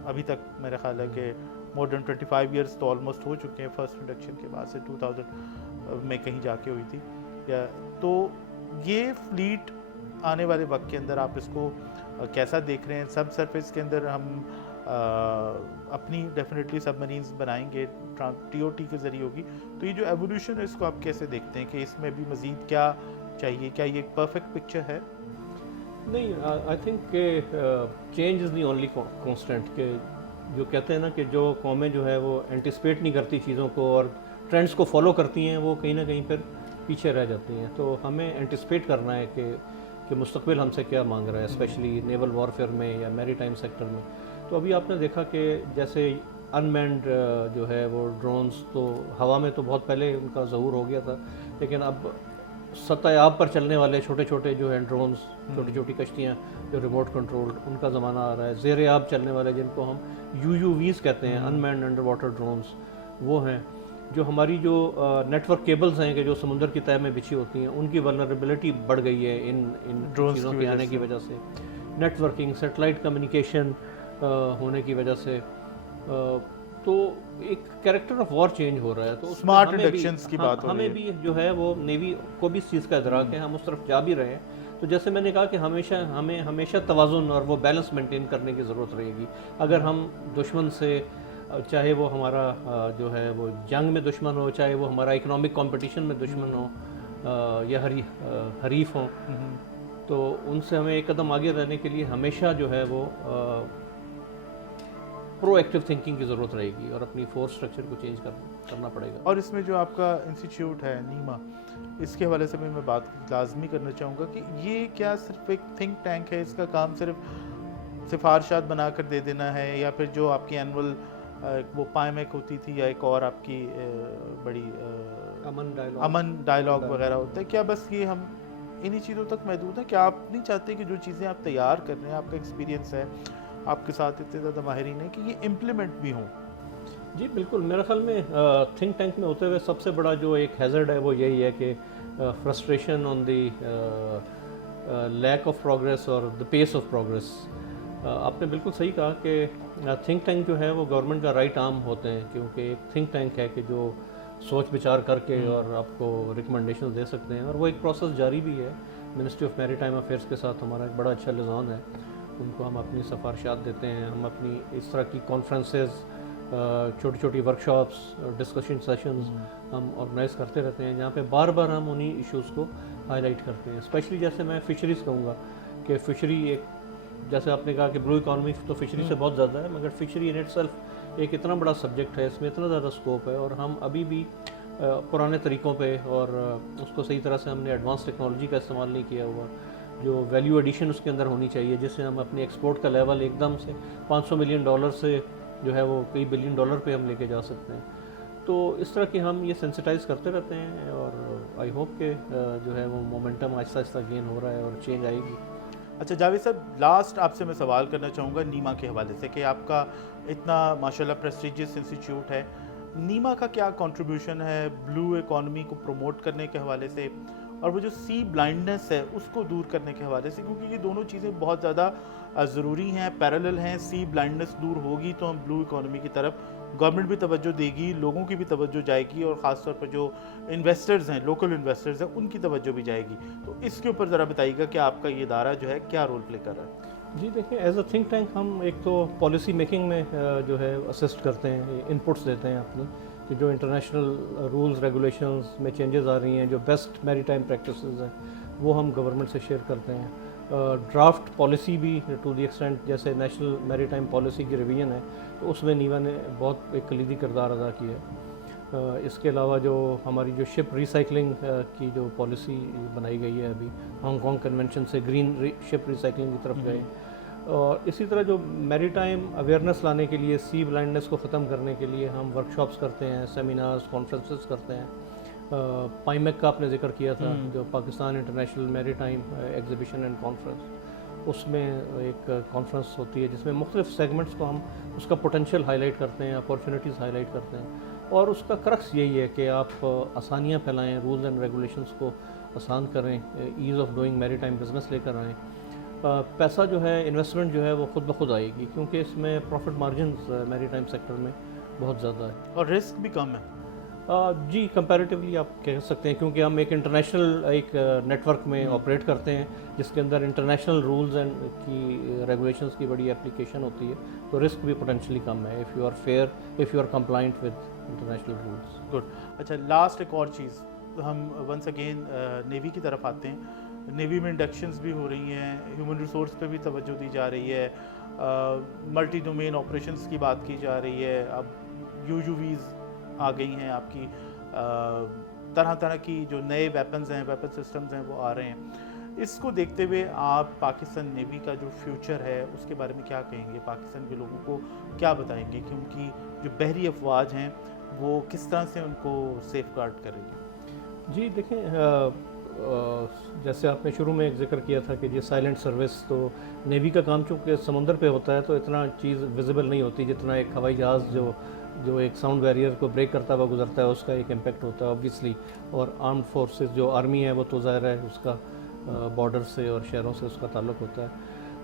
ابھی تک میرے خیال ہے کہ مور دین 25 ایئرس تو آلموسٹ ہو چکے ہیں فرسٹ انڈکشن کے بعد سے, 2000 میں کہیں جا کے ہوئی تھی. تو یہ فلیٹ آنے والے وقت کے اندر آپ اس کو کیسا دیکھ رہے ہیں؟ سب سرفیس کے اندر ہم اپنی ڈیفینیٹلی سب مرینز بنائیں گے, ٹی او ٹی کے ذریعے ہوگی, تو یہ جو ایولیوشن ہے اس کو آپ کیسے دیکھتے ہیں کہ اس میں بھی مزید کیا چاہیے؟ کیا یہ ایک پرفیکٹ پکچر ہے؟ نہیں, آئی تھنک کہ change is the only constant. کہ جو کہتے ہیں نا کہ جو قومیں جو ہے وہ اینٹیسپیٹ نہیں کرتی چیزوں کو اور ٹرینڈس کو فالو کرتی ہیں, وہ کہیں نہ کہیں پھر پیچھے رہ جاتی ہیں. تو ہمیں اینٹیسپیٹ کرنا ہے کہ مستقبل ہم سے کیا مانگ رہا ہے, اسپیشلی نیول وارفیئر میں یا میری ٹائم سیکٹر میں. تو ابھی آپ نے دیکھا کہ جیسے انمینڈ جو ہے وہ ڈرونز, تو ہوا میں تو بہت پہلے ان کا ظہور ہو گیا تھا, لیکن اب سطح آب پر چلنے والے چھوٹے چھوٹے جو ہیں ڈرونز, چھوٹی چھوٹی کشتیاں جو ریموٹ کنٹرول, ان کا زمانہ آ رہا ہے. زیر آب چلنے والے جن کو ہم UUVs کہتے ہیں, انمینڈ انڈر واٹر ڈرونز, وہ ہیں. جو ہماری جو نیٹ ورک کیبلز ہیں کہ جو سمندر کی تہہ میں بچھی ہوتی ہیں, ان کی ولنریبلٹی بڑھ گئی ہے ان چیزوں کے آنے کی وجہ سے. نیٹ ورکنگ, سیٹلائٹ کمیونیکیشن ہونے کی وجہ سے, تو ایک کیریکٹر آف وار چینج ہو رہا ہے. تو اسمارٹ انڈکشنز کی بات ہو رہی ہے. ہمیں بھی جو ہے وہ نیوی کو بھی اس چیز کا ادراک ہے, ہم اس طرف جا بھی رہے ہیں. تو جیسے میں نے کہا کہ ہمیں ہمیشہ توازن اور وہ بیلنس مینٹین کرنے کی ضرورت رہے گی. اگر ہم دشمن سے, چاہے وہ ہمارا جو ہے وہ جنگ میں دشمن ہو, چاہے وہ ہمارا اکنامک کمپٹیشن میں دشمن ہو یا حریف ہوں, تو ان سے ہمیں ایک قدم آگے رہنے کے لیے ہمیشہ جو ہے وہ پرو ایکٹیو تھنکنگ کی ضرورت رہے گی اور اپنی فورس اسٹرکچر کو چینج کرنا پڑے گا. اور اس میں جو آپ کا انسٹیٹیوٹ ہے نیما, اس کے حوالے سے بھی میں بات لازمی کرنا چاہوں گا کہ یہ کیا صرف ایک تھنک ٹینک ہے, اس کا کام صرف سفارشات بنا کر دے دینا ہے, یا پھر جو آپ کی اینول وہ پائمیک ہوتی تھی یا ایک اور آپ کی بڑی امن ڈائلاگ وغیرہ ہوتا ہے, کیا بس یہ ہم انہی چیزوں تک محدود ہیں؟ کیا آپ نہیں چاہتے کہ جو چیزیں آپ تیار کر رہے ہیں, آپ کا ایکسپیرینس ہے, آپ کے ساتھ اتنے زیادہ ماہرین ہیں, کہ یہ امپلیمنٹ بھی ہوں؟ جی بالکل, میرے خیال میں تھنک ٹینک میں ہوتے ہوئے سب سے بڑا جو ایک ہیزرڈ ہے وہ یہی ہے کہ frustration on the lack of progress اور دا پیس آف پروگریس. آپ نے بالکل صحیح کہا کہ تھنک ٹینک جو ہے وہ گورنمنٹ کا رائٹ آرم ہوتے ہیں, کیونکہ ایک تھنک ٹینک ہے کہ جو سوچ بچار کر کے اور آپ کو ریکمنڈیشن دے سکتے ہیں, اور وہ ایک پروسیس جاری بھی ہے. Ministry of Maritime Affairs کے ساتھ ہمارا ایک بڑا اچھا لزان ہے, ان کو ہم اپنی سفارشات دیتے ہیں. ہم اپنی اس طرح کی کانفرنسز, چھوٹی چھوٹی ورکشاپس, ڈسکشن سیشنز ہم آرگنائز کرتے رہتے ہیں, جہاں پہ بار بار ہم انہی ایشوز کو ہائی لائٹ کرتے ہیں. اسپیشلی جیسے میں فشریز کہوں گا کہ فشری ایک, جیسے آپ نے کہا کہ بلو اکانومی تو فشری سے بہت زیادہ ہے, مگر فشری ان اٹ سیلف ایک اتنا بڑا سبجیکٹ ہے, اس میں اتنا زیادہ اسکوپ ہے, اور ہم ابھی بھی پرانے طریقوں پہ, اور اس کو صحیح طرح سے ہم نے ایڈوانس ٹیکنالوجی کا استعمال نہیں کیا ہوا. جو ویلیو ایڈیشن اس کے اندر ہونی چاہیے, جس سے ہم اپنے ایکسپورٹ کا لیول ایک دم سے $500 ملین سے جو ہے وہ کئی $1 بلین پہ ہم لے کے جا سکتے ہیں. تو اس طرح کی ہم یہ سینسٹائز کرتے رہتے ہیں, اور آئی ہوپ کہ جو ہے وہ مومنٹم آہستہ آہستہ گین ہو رہا ہے اور چینج آئے گی. اچھا جاوید صاحب, لاسٹ آپ سے میں سوال کرنا چاہوں گا نیما کے حوالے سے, کہ آپ کا اتنا ماشاءاللہ پریسٹیجیس انسٹیٹیوٹ ہے, نیما کا کیا کنٹریبیوشن ہے بلو اکانومی کو پروموٹ کرنے کے حوالے سے, اور وہ جو سی بلائنڈنس ہے اس کو دور کرنے کے حوالے سے, کیونکہ یہ دونوں چیزیں بہت زیادہ ضروری ہیں, پیرالل ہیں. سی بلائنڈنس دور ہوگی تو ہم بلو اکانومی کی طرف گورنمنٹ بھی توجہ دے گی, لوگوں کی بھی توجہ جائے گی, اور خاص طور پر جو انویسٹرز ہیں, لوکل انویسٹرز ہیں, ان کی توجہ بھی جائے گی. تو اس کے اوپر ذرا بتائیے گا کہ آپ کا یہ ادارہ جو ہے کیا رول پلے کر رہا ہے؟ جی دیکھیں, ایز اے تھنک ٹینک ہم ایک تو پالیسی میکنگ میں جو ہے اسسٹ کرتے ہیں, انپٹس دیتے ہیں اپنی, کہ جو انٹرنیشنل رولز ریگولیشنز میں چینجز آ رہی ہیں, جو بیسٹ میری ٹائم پریکٹسز ہیں, وہ ہم گورنمنٹ سے شیئر کرتے ہیں. ڈرافٹ پالیسی بھی ٹو دی ایکسٹینٹ, جیسے نیشنل میری ٹائم پالیسی کی ریویژن ہے, تو اس میں نیوا نے بہت ایک کلیدی کردار ادا کیا ہے. اس کے علاوہ جو ہماری جو شپ ریسائکلنگ کی جو پالیسی بنائی گئی ہے, ابھی ہانگ کانگ کنونشن سے گرین شپ ریسائکلنگ کی طرف گئے, اور اسی طرح جو میری ٹائم اویئرنیس لانے کے لیے، سی بلائنڈنس کو ختم کرنے کے لیے ہم ورکشاپس کرتے ہیں، سیمینارز، کانفرنسز کرتے ہیں۔ پائمیک کا آپ نے ذکر کیا تھا، جو پاکستان انٹرنیشنل میری ٹائم ایگزیبیشن اینڈ کانفرنس، اس میں ایک کانفرنس ہوتی ہے جس میں مختلف سیگمنٹس کو ہم اس کا پوٹینشیل ہائی لائٹ کرتے ہیں، اپارچونیٹیز ہائی لائٹ کرتے ہیں، اور اس کا کرکس یہی ہے کہ آپ آسانیاں پھیلائیں، رولز اینڈ ریگولیشنس کو آسان کریں، ایز آف ڈوئنگ میری ٹائم بزنس لے کر آئیں۔ پیسہ جو ہے، انویسٹمنٹ جو ہے وہ خود بخود آئے گی، کیونکہ اس میں پروفٹ مارجنز میری ٹائم سیکٹر میں بہت زیادہ ہے اور رسک بھی کم ہے۔ جی، کمپیریٹیولی آپ کہہ سکتے ہیں، کیونکہ ہم ایک انٹرنیشنل ایک نیٹ ورک میں آپریٹ کرتے ہیں جس کے اندر انٹرنیشنل رولز اینڈ کی ریگولیشنز کی بڑی اپلیکیشن ہوتی ہے، تو رسک بھی پوٹینشلی کم ہے if you are fair, if you are compliant with international rules. Good. اچھا، لاسٹ ایک اور چیز، ہم ونس اگین نیوی کی طرف آتے ہیں۔ نیوی میں انڈکشنز بھی ہو رہی ہیں، ہیومن ریسورس پہ بھی توجہ دی جا رہی ہے، ملٹی ڈومین آپریشنز کی بات کی جا رہی ہے، اب UUVs آ گئی ہیں، آپ کی طرح طرح کی جو نئے ویپنز ہیں، ویپن سسٹمز ہیں، وہ آ رہے ہیں۔ اس کو دیکھتے ہوئے آپ پاکستان نیوی کا جو فیوچر ہے اس کے بارے میں کیا کہیں گے؟ پاکستان کے لوگوں کو کیا بتائیں گے کہ ان کی جو بحری افواج ہیں وہ کس طرح سے ان کو سیف گارڈ کرے گی؟ جی دیکھیں، جیسے آپ نے شروع میں ایک ذکر کیا تھا کہ یہ سائلنٹ سروس، تو نیوی کا کام چونکہ سمندر پہ ہوتا ہے تو اتنا چیز ویزیبل نہیں ہوتی جتنا ایک ہوائی جہاز جو ایک ساؤنڈ بیریئر کو بریک کرتا ہوا گزرتا ہے، اس کا ایک امپیکٹ ہوتا ہے آبویسلی۔ اور آرمڈ فورسز جو آرمی ہے وہ تو ظاہر ہے اس کا بارڈر سے اور شہروں سے اس کا تعلق ہوتا ہے،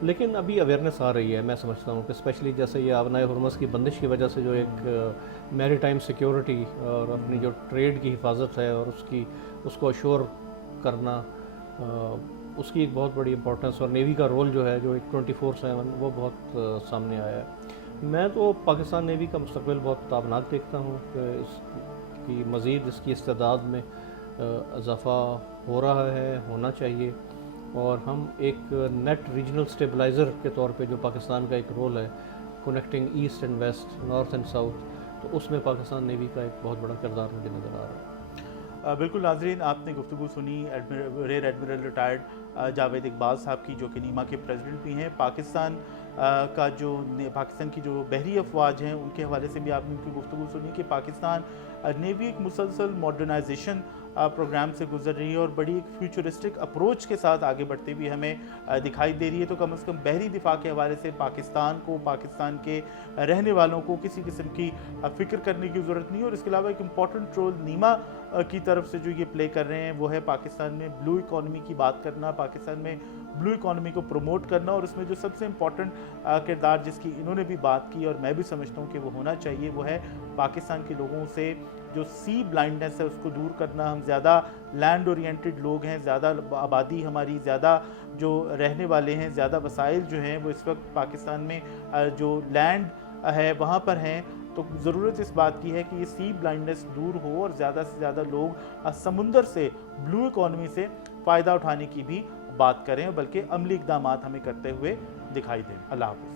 لیکن ابھی اویئرنیس آ رہی ہے، میں سمجھتا ہوں کہ اسپیشلی جیسے یہ آبنائے ہرمز کی بندش کی وجہ سے جو ایک میری ٹائم سیکیورٹی اور اپنی جو ٹریڈ کی حفاظت ہے اور اس کو اشور کرنا، اس کی ایک بہت بڑی امپورٹنس، اور نیوی کا رول جو ہے جو ایک 24/7 وہ بہت سامنے آیا ہے۔ میں تو پاکستان نیوی کا مستقبل بہت تابناک دیکھتا ہوں کہ اس کی مزید اس کی استعداد میں اضافہ ہو رہا ہے، ہونا چاہیے، اور ہم ایک نیٹ ریجنل اسٹیبلائزر کے طور پہ جو پاکستان کا ایک رول ہے، connecting east and west, north and south, تو اس میں پاکستان نیوی کا ایک بہت بڑا کردار مجھے نظر آ رہا ہے۔ بالکل ناظرین، آپ نے گفتگو سنی rear admiral retired Javed Iqbal Sahab کی، جو کہ نیما کے پریزیڈنٹ بھی ہیں۔ پاکستان کی جو بحری افواج ہیں ان کے حوالے سے بھی آپ نے ان کی گفتگو سنی کہ پاکستان نیوی ایک مسلسل ماڈرنائزیشن پروگرام سے گزر رہی ہے اور بڑی ایک فیوچرسٹک اپروچ کے ساتھ آگے بڑھتے ہوئے ہمیں دکھائی دے رہی ہے۔ تو کم از کم بحری دفاع کے حوالے سے پاکستان کو، پاکستان کے رہنے والوں کو کسی قسم کی فکر کرنے کی ضرورت نہیں ہے۔ اور اس کے علاوہ ایک امپورٹنٹ رول نیما کی طرف سے جو یہ پلے کر رہے ہیں وہ ہے پاکستان میں بلو اکانومی کی بات کرنا، پاکستان میں بلو اکانومی کو پروموٹ کرنا، اور اس میں جو سب سے امپورٹنٹ کردار جس کی انہوں نے بھی بات کی اور میں بھی سمجھتا ہوں کہ وہ ہونا چاہیے، وہ ہے پاکستان کے لوگوں سے جو سی بلائنڈنس ہے اس کو دور کرنا۔ ہم زیادہ لینڈ اورینٹڈ لوگ ہیں، زیادہ آبادی ہماری زیادہ جو رہنے والے ہیں، زیادہ وسائل جو ہیں وہ اس وقت پاکستان میں جو لینڈ ہے وہاں پر ہیں، تو ضرورت اس بات کی ہے کہ یہ سی بلائنڈنس دور ہو اور زیادہ سے زیادہ لوگ سمندر سے، بلو اکانومی سے فائدہ اٹھانے کی بھی بات کریں، بلکہ عملی اقدامات ہمیں کرتے ہوئے دکھائی دیں۔ اللہ حافظ۔